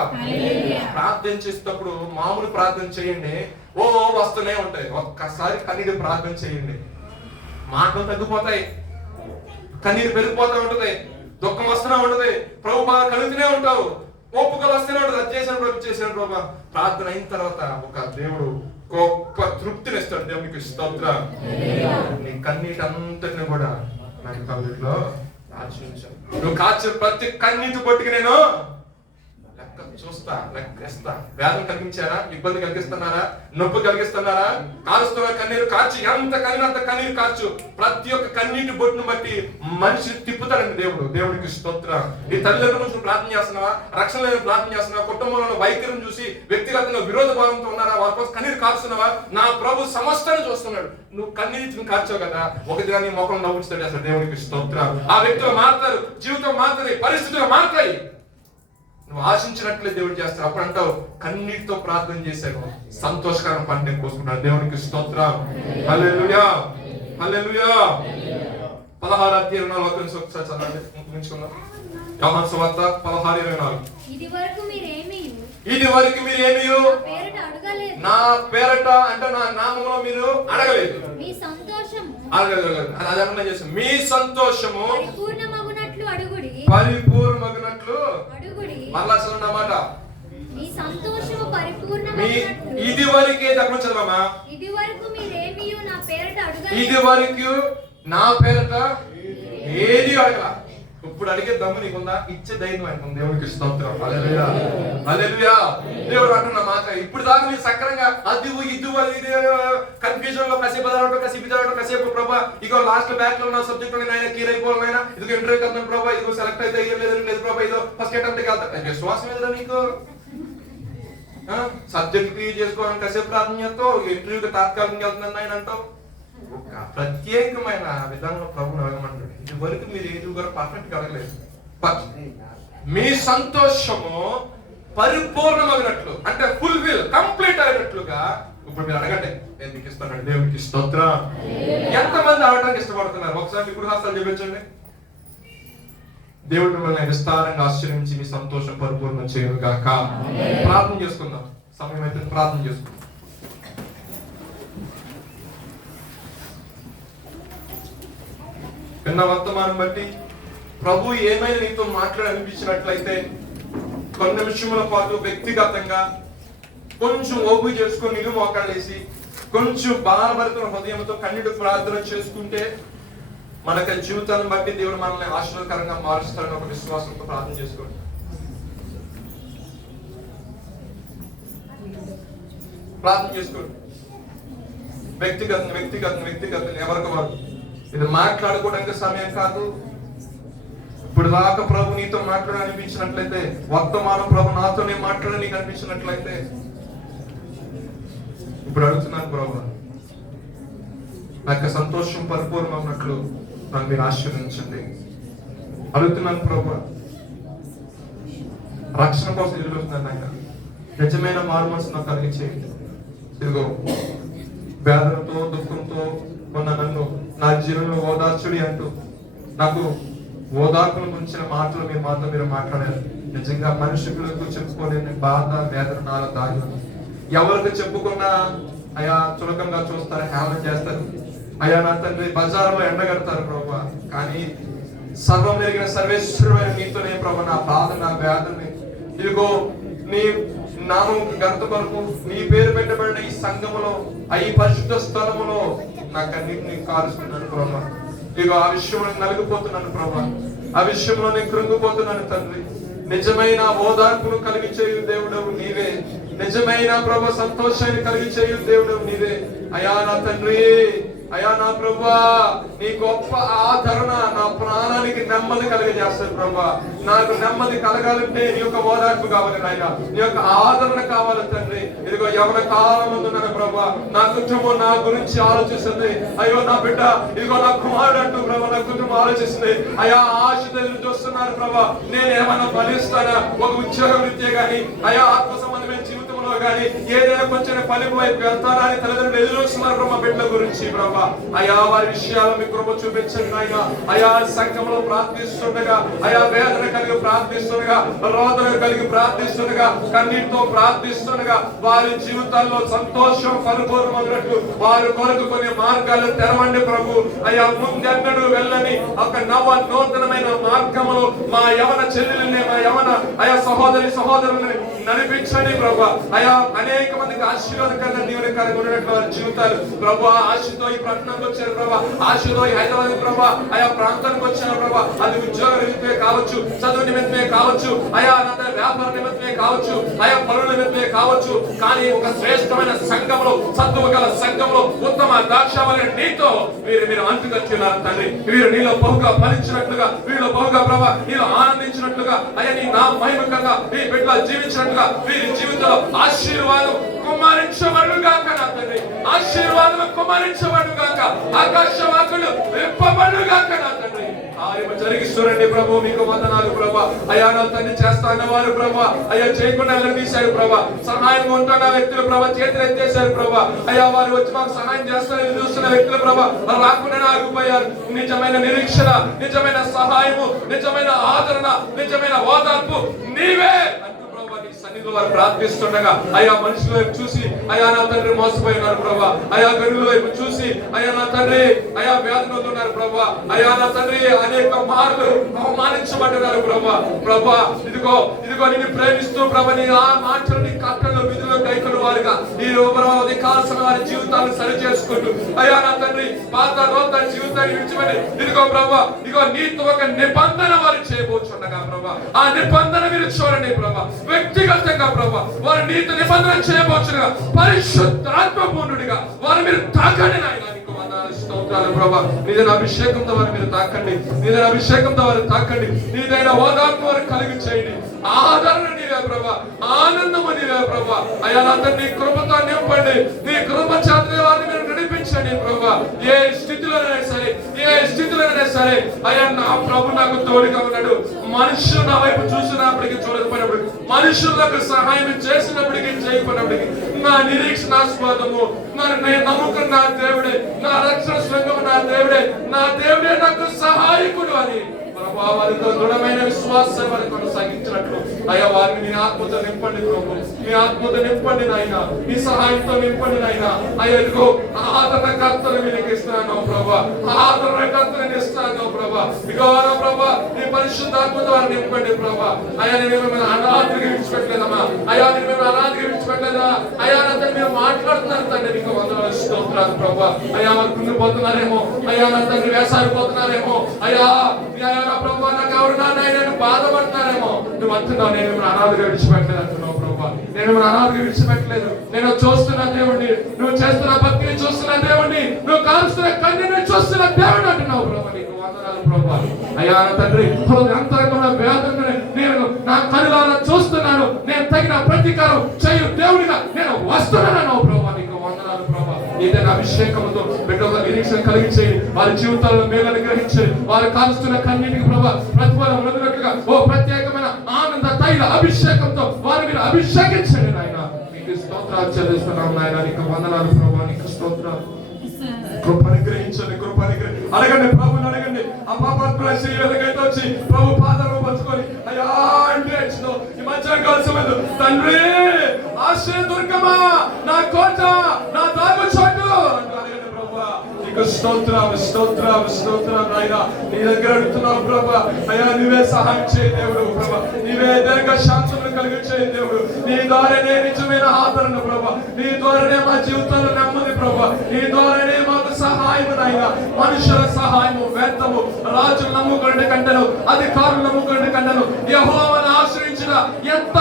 ప్రార్థన చేసేటప్పుడు మామూలు ప్రార్థన చేయండి, ఓ వస్తూనే ఉంటాయి. ఒక్కసారి కన్నీటి ప్రార్థన చేయండి, మాటలు తగ్గిపోతాయి, కన్నీరు పెరిగిపోతూ ఉంటది, దుఃఖం వస్తూనే ఉంటది, ప్రభు బాగా కలుగుతూనే ఉంటావు, ఒప్పుకలు వస్తూనే ఉంటది. అది చేసిన ప్రభు చేసిన ప్రభు. ప్రార్థన అయిన తర్వాత ఒక దేవుడు గొప్ప తృప్తిని ఇస్తాడు. దేవునికి స్తోత్రం. నీ కన్నీటి అంతటిని కూడా నాకు కళ్ళలో నువ్వు కాచే ప్రతి కన్నీటి బొట్టుకి నేను లెక్క చూస్తా, లెక్కేస్తా. వేదన కలిగించారా? ఇబ్బంది కలిగిస్తున్నారా? నొప్పి కలిగిస్తున్నారా? కారుస్తున్న కన్నీరు కార్చి, ఎంత కన్నీరు కన్నీరు కార్చు. ప్రతి ఒక్క కన్నీటి బొట్టును బట్టి మనిషి తిప్పుతాడండి దేవుడు. దేవుడికి స్తోత్రం. ఈ తల్లిదండ్రుల నుంచి ప్రార్థన చేస్తున్నావా? రక్షణ లేని ప్రార్థన చేస్తున్నావా? కుటుంబంలో వైఖరిని చూసి వ్యక్తిగతంగా విరోధ భావంతో ఉన్నారా? వారి కోసం కన్నీరు కార్చున్నావా? నా ప్రభు సమస్తాన్ని చూస్తున్నాడు. నువ్వు కన్నీటిని కార్చావు కదా, ఒక దినాన్ని ముఖం నవ్వుతాడు. అసలు దేవుడికి స్తోత్రం. ఆ వ్యక్తులు మారుతారు, జీవితం మారుతుంది, పరిస్థితులు మారుతాయి. నువ్వు ఆశించినట్లే దేవుడు చేస్తాడు. అప్పుడు అంటావు కన్నీటితో ప్రార్థన చేశాను, సంతోషకరమైన పంట కోసుకున్నాడు. దేవునికి స్తోత్రం. హల్లెలూయా, హల్లెలూయా. 16:24 ఒకసారి చదవండి, ముగించుకుందాం. యోహాను సువార్త 16:24. ఇది వరకు మీరేమీ నా పేరట అంటే నా నామములో మీరు అడగలేదు. మీ సంతోషము అడగలేదు. అదేమన్నా చేస్తాం, మీ సంతోషము పరిపూర్ణమగునట్లు అడుగుడి. మళ్ళా చదవండి అన్నమాట. మీ సంతోషము పరిపూర్ణమగునట్లు. ఇది వరకే దగ్గర చదవమా. ఇది వరకు మీరేమీ నా పేరట అడగలేదు. ఇది వరకు నా పేరట ఏది అడగల. ఇప్పుడు అడిగే దమ్ము నీకుందా? ఇచ్చే ధైర్యం అనుకుంది. దేవుడికి స్తోత్రం. హల్లెలూయా, హల్లెలూయా. దేవుడు అంటున్న మాట ఇప్పుడు దాకా మీరు సక్రంగా అది ఇది కన్ఫ్యూజన్ లో కాసేపు కాసేపు ప్రభా ఇగో లాస్ట్ బ్యాక్ లో ఉన్న సబ్జెక్ట్ అయినా క్లియర్ అయిపోవాలైనా, ఇదిగో ఇంటర్వ్యూకి వెళ్తున్నాను ప్రభా, ఇదిగో సెలెక్ట్ అయితే లేదు ప్రభా, ఇదో ఫస్ట్ అటెంప్ట్కి వెళ్తా. విశ్వాసం ఏదా నీకు? సబ్జెక్ట్ క్లియర్ చేసుకోవాలని కాసేపు ప్రార్థన చేస్తావు, ఇంటర్వ్యూకి తాత్కాలికంగా వెళ్తున్నాను ఆయన అంటావు. ఒక ప్రత్యేకమైన విధానంలో ప్రభుని అడగమంటాడు. ఇది వరకు మీరు ఏది కూడా పర్ఫెక్ట్ గా అడగలేదు. మీ సంతోషము పరిపూర్ణమైనట్లు అంటే ఫుల్ఫిల్ కంప్లీట్ అయినట్లుగా ఇప్పుడు మీరు అడగండి, నేను మీకు ఇస్తాను. దేవునికి స్తోత్రం. ఎంతమంది అడగడానికి ఇష్టపడుతున్నారు? ఒకసారి మీ గృహస్థాలు చూపించండి. దేవుడు మిమ్మల్ని విస్తారంగా ఆశ్చర్యించి మీ సంతోషం పరిపూర్ణం చేయను గాక. ప్రార్థన చేసుకుందాం. సమయం అయితే ప్రార్థన చేసుకుందాం. విన్న వర్తమానం బట్టి ప్రభు ఏమైనా నీతో అనిపించినట్లయితే కొన్ని నిమిషముల పాటు వ్యక్తిగతంగా కొంచెం ఓపిక చేసుకొని నిలు మోకాళ్ళేసి కొంచెం భారభరితమైన హృదయంతో కన్నీటి ప్రార్థన చేసుకుంటే మనకి జీవితాన్ని బట్టి దేవుడు మనల్ని ఆశీర్వాదకరంగా మారుస్తాడని ఒక విశ్వాసంతో ప్రార్థన చేసుకోండి. ప్రార్థన చేసుకోండి. వ్యక్తిగతంగా ఎవరికి వారు. ఇది మాట్లాడుకోవడానికి సమయం కాదు. ఇప్పుడు దాకా ప్రభు నీతో అనిపించినట్లయితే, వర్తమానం ప్రభు నాతోనే మాట్లాడని అనిపించినట్లయితే ఇప్పుడు అడుగుతున్నాను ప్రభా, నా యొక్క సంతోషం పరిపూర్ణమైనట్లు నన్ను మీరు ఆశీర్వదించండి. అడుగుతున్నాను ప్రభా, రక్షణ కోసం ఎదుగుతున్నాను ఆయన, నిజమైన మారు మనసు నాకు కలిగి చేయండి. ఇదిగో వేదనతో దుఃఖంతో ఉన్న నన్ను నా జీవనంలో ఓదార్చుడి అంటూ నాకు ఓదార్పును గురించిన మాటలు మీ మాతో మీరు మాట్లాడారు. నిజంగా మనుషులకు చెప్పుకోలేని బాధ వేదన నాలో దాగి ఉంది. ఎవరికి చెప్పుకున్నా అయా చులకంగా చూస్తారు, హేళన చేస్తారు. అయా నా తండ్రి బజారులో ఎండగడతారు ప్రభా. కానీ సర్వం ఎరిగిన సర్వేశ్వరుడైన నీతోనే ప్రభా నా బాధ నా వేదనని ఇదిగో నీ నామం గంత కొరకు నీ పేరు పెట్టబడిన ఈ సంఘములో ఈ పరిశుద్ధ స్థలములో నా కన్నీటిని కారుస్తున్నాను ప్రభా. ఇదిగో ఆ విషయంలో నలిగిపోతున్నాను ప్రభా, ఆ విషయంలో నేను కృంగిపోతున్నాను తండ్రి. నిజమైన ఓదార్పును కలిగి చేయు దేవుడవు నీవే, నిజమైన ప్రభా సంతోషాన్ని కలిగి చేయు దేవుడవు నీవే. అయా నా తండ్రి, అయా నా ప్రభా, నీ గొప్ప ఆదరణ నా ప్రాణానికి నెమ్మది కలిగజేస్తుంది ప్రభా. నాకు నెమ్మది కలగాలంటే నీ యొక్క ఓదార్పు కావాలి నాయన, నీ యొక్క ఆదరణ కావాలి తండ్రి. ఇదిగో యవన కాలం ఉంటున్నాను ప్రభా, నా కుటుంబం నా గురించి ఆలోచిస్తుంది. అయ్యో నా బిడ్డ, ఇదిగో నా కుమారుడు అంటూ ప్రభా నా కుటుంబం ఆలోచిస్తుంది. అయా ఆశ ఎదురు చూస్తున్నారు ప్రభా, నేను ఏమన్నా ఫలిస్తానా, ఒక ఉద్యోగ వృత్తి గాని అయా ఆత్మ సంబంధమైన జీవితంలో గాని ఏదైనా కొంచెం ఫలింపు వైపు వెళ్తారా అని తల్లిదండ్రులు ఎదురు చూస్తున్నారు ప్రభా బిడ్డల గురించి ప్రభా. అయా వారి విషయాలు మీ కృప చూపించండి నాయన. అయా సంఘంలో ప్రార్థిస్తుండగా, అయా వేదన కలిగి ప్రార్థిస్తుండగా, రోదన కలిగి ప్రార్థిస్తుండగా, కన్నీటితో ప్రార్థిస్తుండగా వారి జీవితాల్లో సంతోషం పరిపూర్ణమైనట్లు వారి కొరకు కొన్ని మార్గాలు తెరవండి ప్రభు. అయా ముందెన్నడూ వెళ్ళని ఒక నూతనమైన మార్గములో మా యవన చెల్లెల్ని, మా యవన అయా సహోదరుల్ని నడిపించండి ప్రభా. అయా అనేక మందికి ఆశీర్వాదకరంగా దీవెనకరంగా ఉన్నట్లు వారి జీవితాలు ప్రభా. ఆశతో ఈ పట్టణానికి వచ్చారు ప్రభా, ఆశతో ఈ హైదరాబాద్ ప్రభా ఆయా ప్రాంతానికి వచ్చారు ప్రభా. అది ఉద్యోగ నిమిత్తమే కావచ్చు, చదువు నిమిత్తమే కావచ్చు, అయా వ్యాపార నిమిత్తమే కావచ్చు, ఆయా పనుల నిమిత్తమే కావచ్చు. కానీ ఒక శ్రేష్టమైన సంఘంలో, సత్తువ గల సంఘంలో ఉత్తమ ద్రాక్షావళి నీతో మీరు అంటుకొచ్చున్నారు తండ్రి. వీరు నీలో బహుగా ఫలించినట్లుగా, వీళ్ళు బహుగా ప్రభా నీలో ఆనందించినట్లుగా, అయ్యా నీ నా మహిమకంగా ఈ బిడ్డలు జీవించినట్లుగా వీరి జీవితంలో ఆశీర్వాదం కుమ్మరించబడుగాక నా తండ్రి, ఆశీర్వాదం కుమ్మరించబడుగాక, ఆకాశవాకులు విప్పబడుగాక నా తండ్రి. కార్యము జరిగిస్తురండి ప్రభు, మీకు వందనాలు ప్రభా. అయా నా తండ్రి చేస్తా అన్నవారు ప్రభా, అయ్యా చేయకుండా తీశారు ప్రభా. సహాయం ఉంటున్న వ్యక్తులు ప్రభా చేతులు ఎత్తేశారు ప్రభా. అయ్యా వారు వచ్చి మాకు సహాయం చేస్తారని చూస్తున్న వ్యక్తులు ప్రభా రాకుండా ఆగిపోయారు. నిజమైన నిరీక్షణ, నిజమైన సహాయము, నిజమైన ఆదరణ, నిజమైన ఓదార్పు నీవే సన్నిధిలో వారు ప్రార్థిస్తుండగా అయా మనుషుల వైపు చూసి అయా నా తండ్రి మోసపోయినారు ప్రభా. అయా గనుల వైపు చూసి అయా నా తండ్రి అయా వేదనవుతున్నారు ప్రభా. అయా నా తండ్రి అనేక మార్లు అవమానించబడ్డారు ప్రభా. ప్రభా ఇదిగో నిన్ను ప్రేమిస్తూ ప్రభా నీ ఆ మాటలు నీ కట్టలు విధులు కైకులు వారుగా ఈ కాల్సిన వారి జీవితాలను సరి చేసుకుంటూ అయా నా తండ్రి పాత నూతన జీవితాన్ని విడిచిపెట్టి ఇదిగో ప్రభా ఇదిగో నీతో ఒక నిబంధన వారు చేయబోచుండగా ప్రభా ఆ నిబంధన మీరు చూడండి ప్రభా. వ్యక్తిగతంగా ప్రభా వారు నీతో నిబంధన చేయబోచుండగా పరిశుద్ధాత్మపూర్ణుడిగా వారు మీరు తాకండి నాయన. స్తోత్రాలు ప్రభా. నీదైన అభిషేకంతో వారు మీరు తాకండి, నీదైన అభిషేకంతో వారు తాకండి, నీదైన ఓదార్పు వారు కలిగి చేయండి. ఆదరణ నీవే ప్రభా, ఆనందము నీవే ప్రభా. అయ్యా నా నీ కృపతో నింపండి, నీ కృప చేత వారిని మీరు నడిపించండి ప్రభా. ఏ స్థితిలోనైనా సరే అయ్యా నా ప్రభు నాకు తోడుగా ఉన్నాడు. మనుషులు నా వైపు చూసినప్పటికీ చూడకపోయినప్పుడు, మనుషులకు సహాయం చేసినప్పటికీ చేయకపోయినప్పటికీ నా నిరీక్షణాస్పదము నేను నమ్ముకున్న నా దేవుడే, నా రక్షణ శృంగం నా దేవుడే నాకు సహాయకుడు అని వారితో దృఢమైన విశ్వాసం వారిని కొనసాగించినట్లు అయ్యా వారిని నీ ఆత్మతో నింపండి ప్రభు, నీ ఆత్మతో నింపండి నాయన, నీ సహాయంతో నింపండి నాయన. అయ్యా ఇదిగో ఆదరణకర్తలు మీకు ఇస్తున్నాను ప్రభా, ఆదరణకర్తలు ఇస్తున్నాను ప్రభా. ఇదిగో ప్రభా నీ పరిశుద్ధాత్మతో వారిని నింపండి ప్రభా. అయ్యా నేను మిమ్మల్ని అనాథిగా విడిచిపెట్టలేదమ్మా, అయ్యా నేను మిమ్మల్ని అనాథిగా విడిచిపెట్టలేదా అయ్యా నా మీరు మాట్లాడుతున్నారు తండ్రి, నీకు వందనాలు స్తోత్రాలు ప్రభా. అయ్యా వారు కుంగిపోతున్నారేమో, అయ్యా నా తండ్రి వేసారిపోతున్నారేమో, అయ్యా ప్రభా నాకు ఎవరు నేను బాధపడుతున్నారేమో, నువ్వు అంటున్నావు నేను మిమ్మల్ని అనాథగా విడిచిపెట్టలేదు అంటున్నావు ప్రభా. నేను మిమ్మల్ని అనాథగా విడిచిపెట్టలేదు, నేను చూస్తున్న దేవుడిని, నువ్వు చేస్తున్న భక్తిని చూస్తున్న దేవుడిని, నువ్వు కాల్స్తున్న కన్నీని చూస్తున్న దేవుడు అంటున్నావు ప్రభా. నీకు వందనాలు ప్రభా. అయ్యా తండ్రి అంతరంగంలో వేదన నేను నా కనులారా చూస్తున్నాను, నేను తగిన ప్రతీకారం చేయు దేవుడిగా నేను వస్తున్నాను ప్రభా. నీకు వందనాలు ఏదైనా అభిషేకంతో బిడ్డల నిరీక్షణ కలిగించేయండి. వారి జీవితాల్లో మేలను గ్రహించండి. వారు కాలుస్తున్న కన్నీటికి ప్రభా ప్రతిఫలం వదిలినట్లుగా ఓ ప్రత్యేకమైన ఆనంద తైల అభిషేకంతో వారు మీరు అభిషేకించండి నాయన. నీకు స్తోత్రాలు చెల్లిస్తున్నాం నాయన. నీకు వందనాలు ప్రభా, నీకు స్తోత్రాలు. కృపని గ్రహించండి, కృపని అడగండి, ప్రభుని అడగండి. ఆ పాపాత్మల శ్రీవేదకైతే వచ్చి ప్రభు పాదాలు పట్టుకొని అయ్యా అంటే ఈ మధ్య కలిసి తండ్రి ఆశ్రయ దుర్గమా, నా కోట, నా దాగు చోటు అడగండి ప్రభా. నీకు స్తోత్రం, స్తోత్రం, స్తోత్రం నాయన. నీ దగ్గర అడుగుతున్నావు ప్రభా. అయ్యా నీవే సహాయం చేయ దేవుడు ప్రభా. నీవే దీర్ఘ శాంతులను కలిగించే దేవుడు. నీ ద్వారానే నిజమైన ఆదరణ ప్రభా. నీ ద్వారానే మా జీవితంలో నెమ్మది ప్రభా. నీ ద్వారానే మాకు సహాయం నాయన. మనుషుల సహాయము వ్యర్థము. రాజులు నమ్ముకునే కంటను, అధికారులు నమ్ముకునే కంటను యెహోవాను ఆశ్రయించిన ఎంత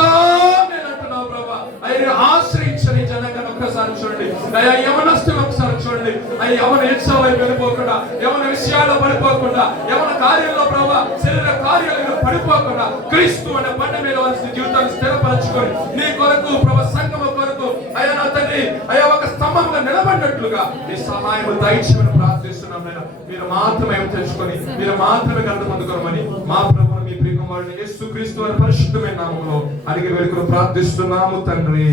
మేలంటున్నావు ప్రభా. అయ్యా ఆశ్రయించని జనగణ ఒక్కసారి చూడండి. అయ్యా యవనస్తులు ఒకసారి చూడండి. అయ్యా యవన ఇచ్చవై వెళ్ళిపోకుండా, యవన విషయాల్లో పడిపోకుండా, యవన కార్యంలో ప్రభా శరీర కార్యాలను పడిపోకుండా క్రీస్తు అనే బండ మీద వారి జీవితాన్ని స్థిరపరచుకొని నీ కొరకు ప్రభా సంఘము కొరకు అయ్యా నా తండ్రి అయ్యా ఒక స్తంభంగా నిలబడినట్లుగా నీ సహాయం దయచేయమని ప్రార్థిస్తున్నాం నాయన. మీరు మాత్రమే తెలుసుకొని మీరు మాత్రమే గంట పొందుకోమని మా ప్రభువును మీ ప్రియకుమారుని యేసుక్రీస్తు వారి పరిశుద్ధమైన నామములో అడిగి వేడుకలు ప్రార్థిస్తున్నాము తండ్రి.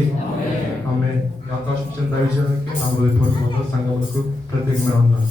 ఆమేన్. ఈ అవకాశం ఇచ్చిన దైవజనునికి నా హృదయపూర్వక సంఘములకు ప్రత్యేకమైన వందనాలు.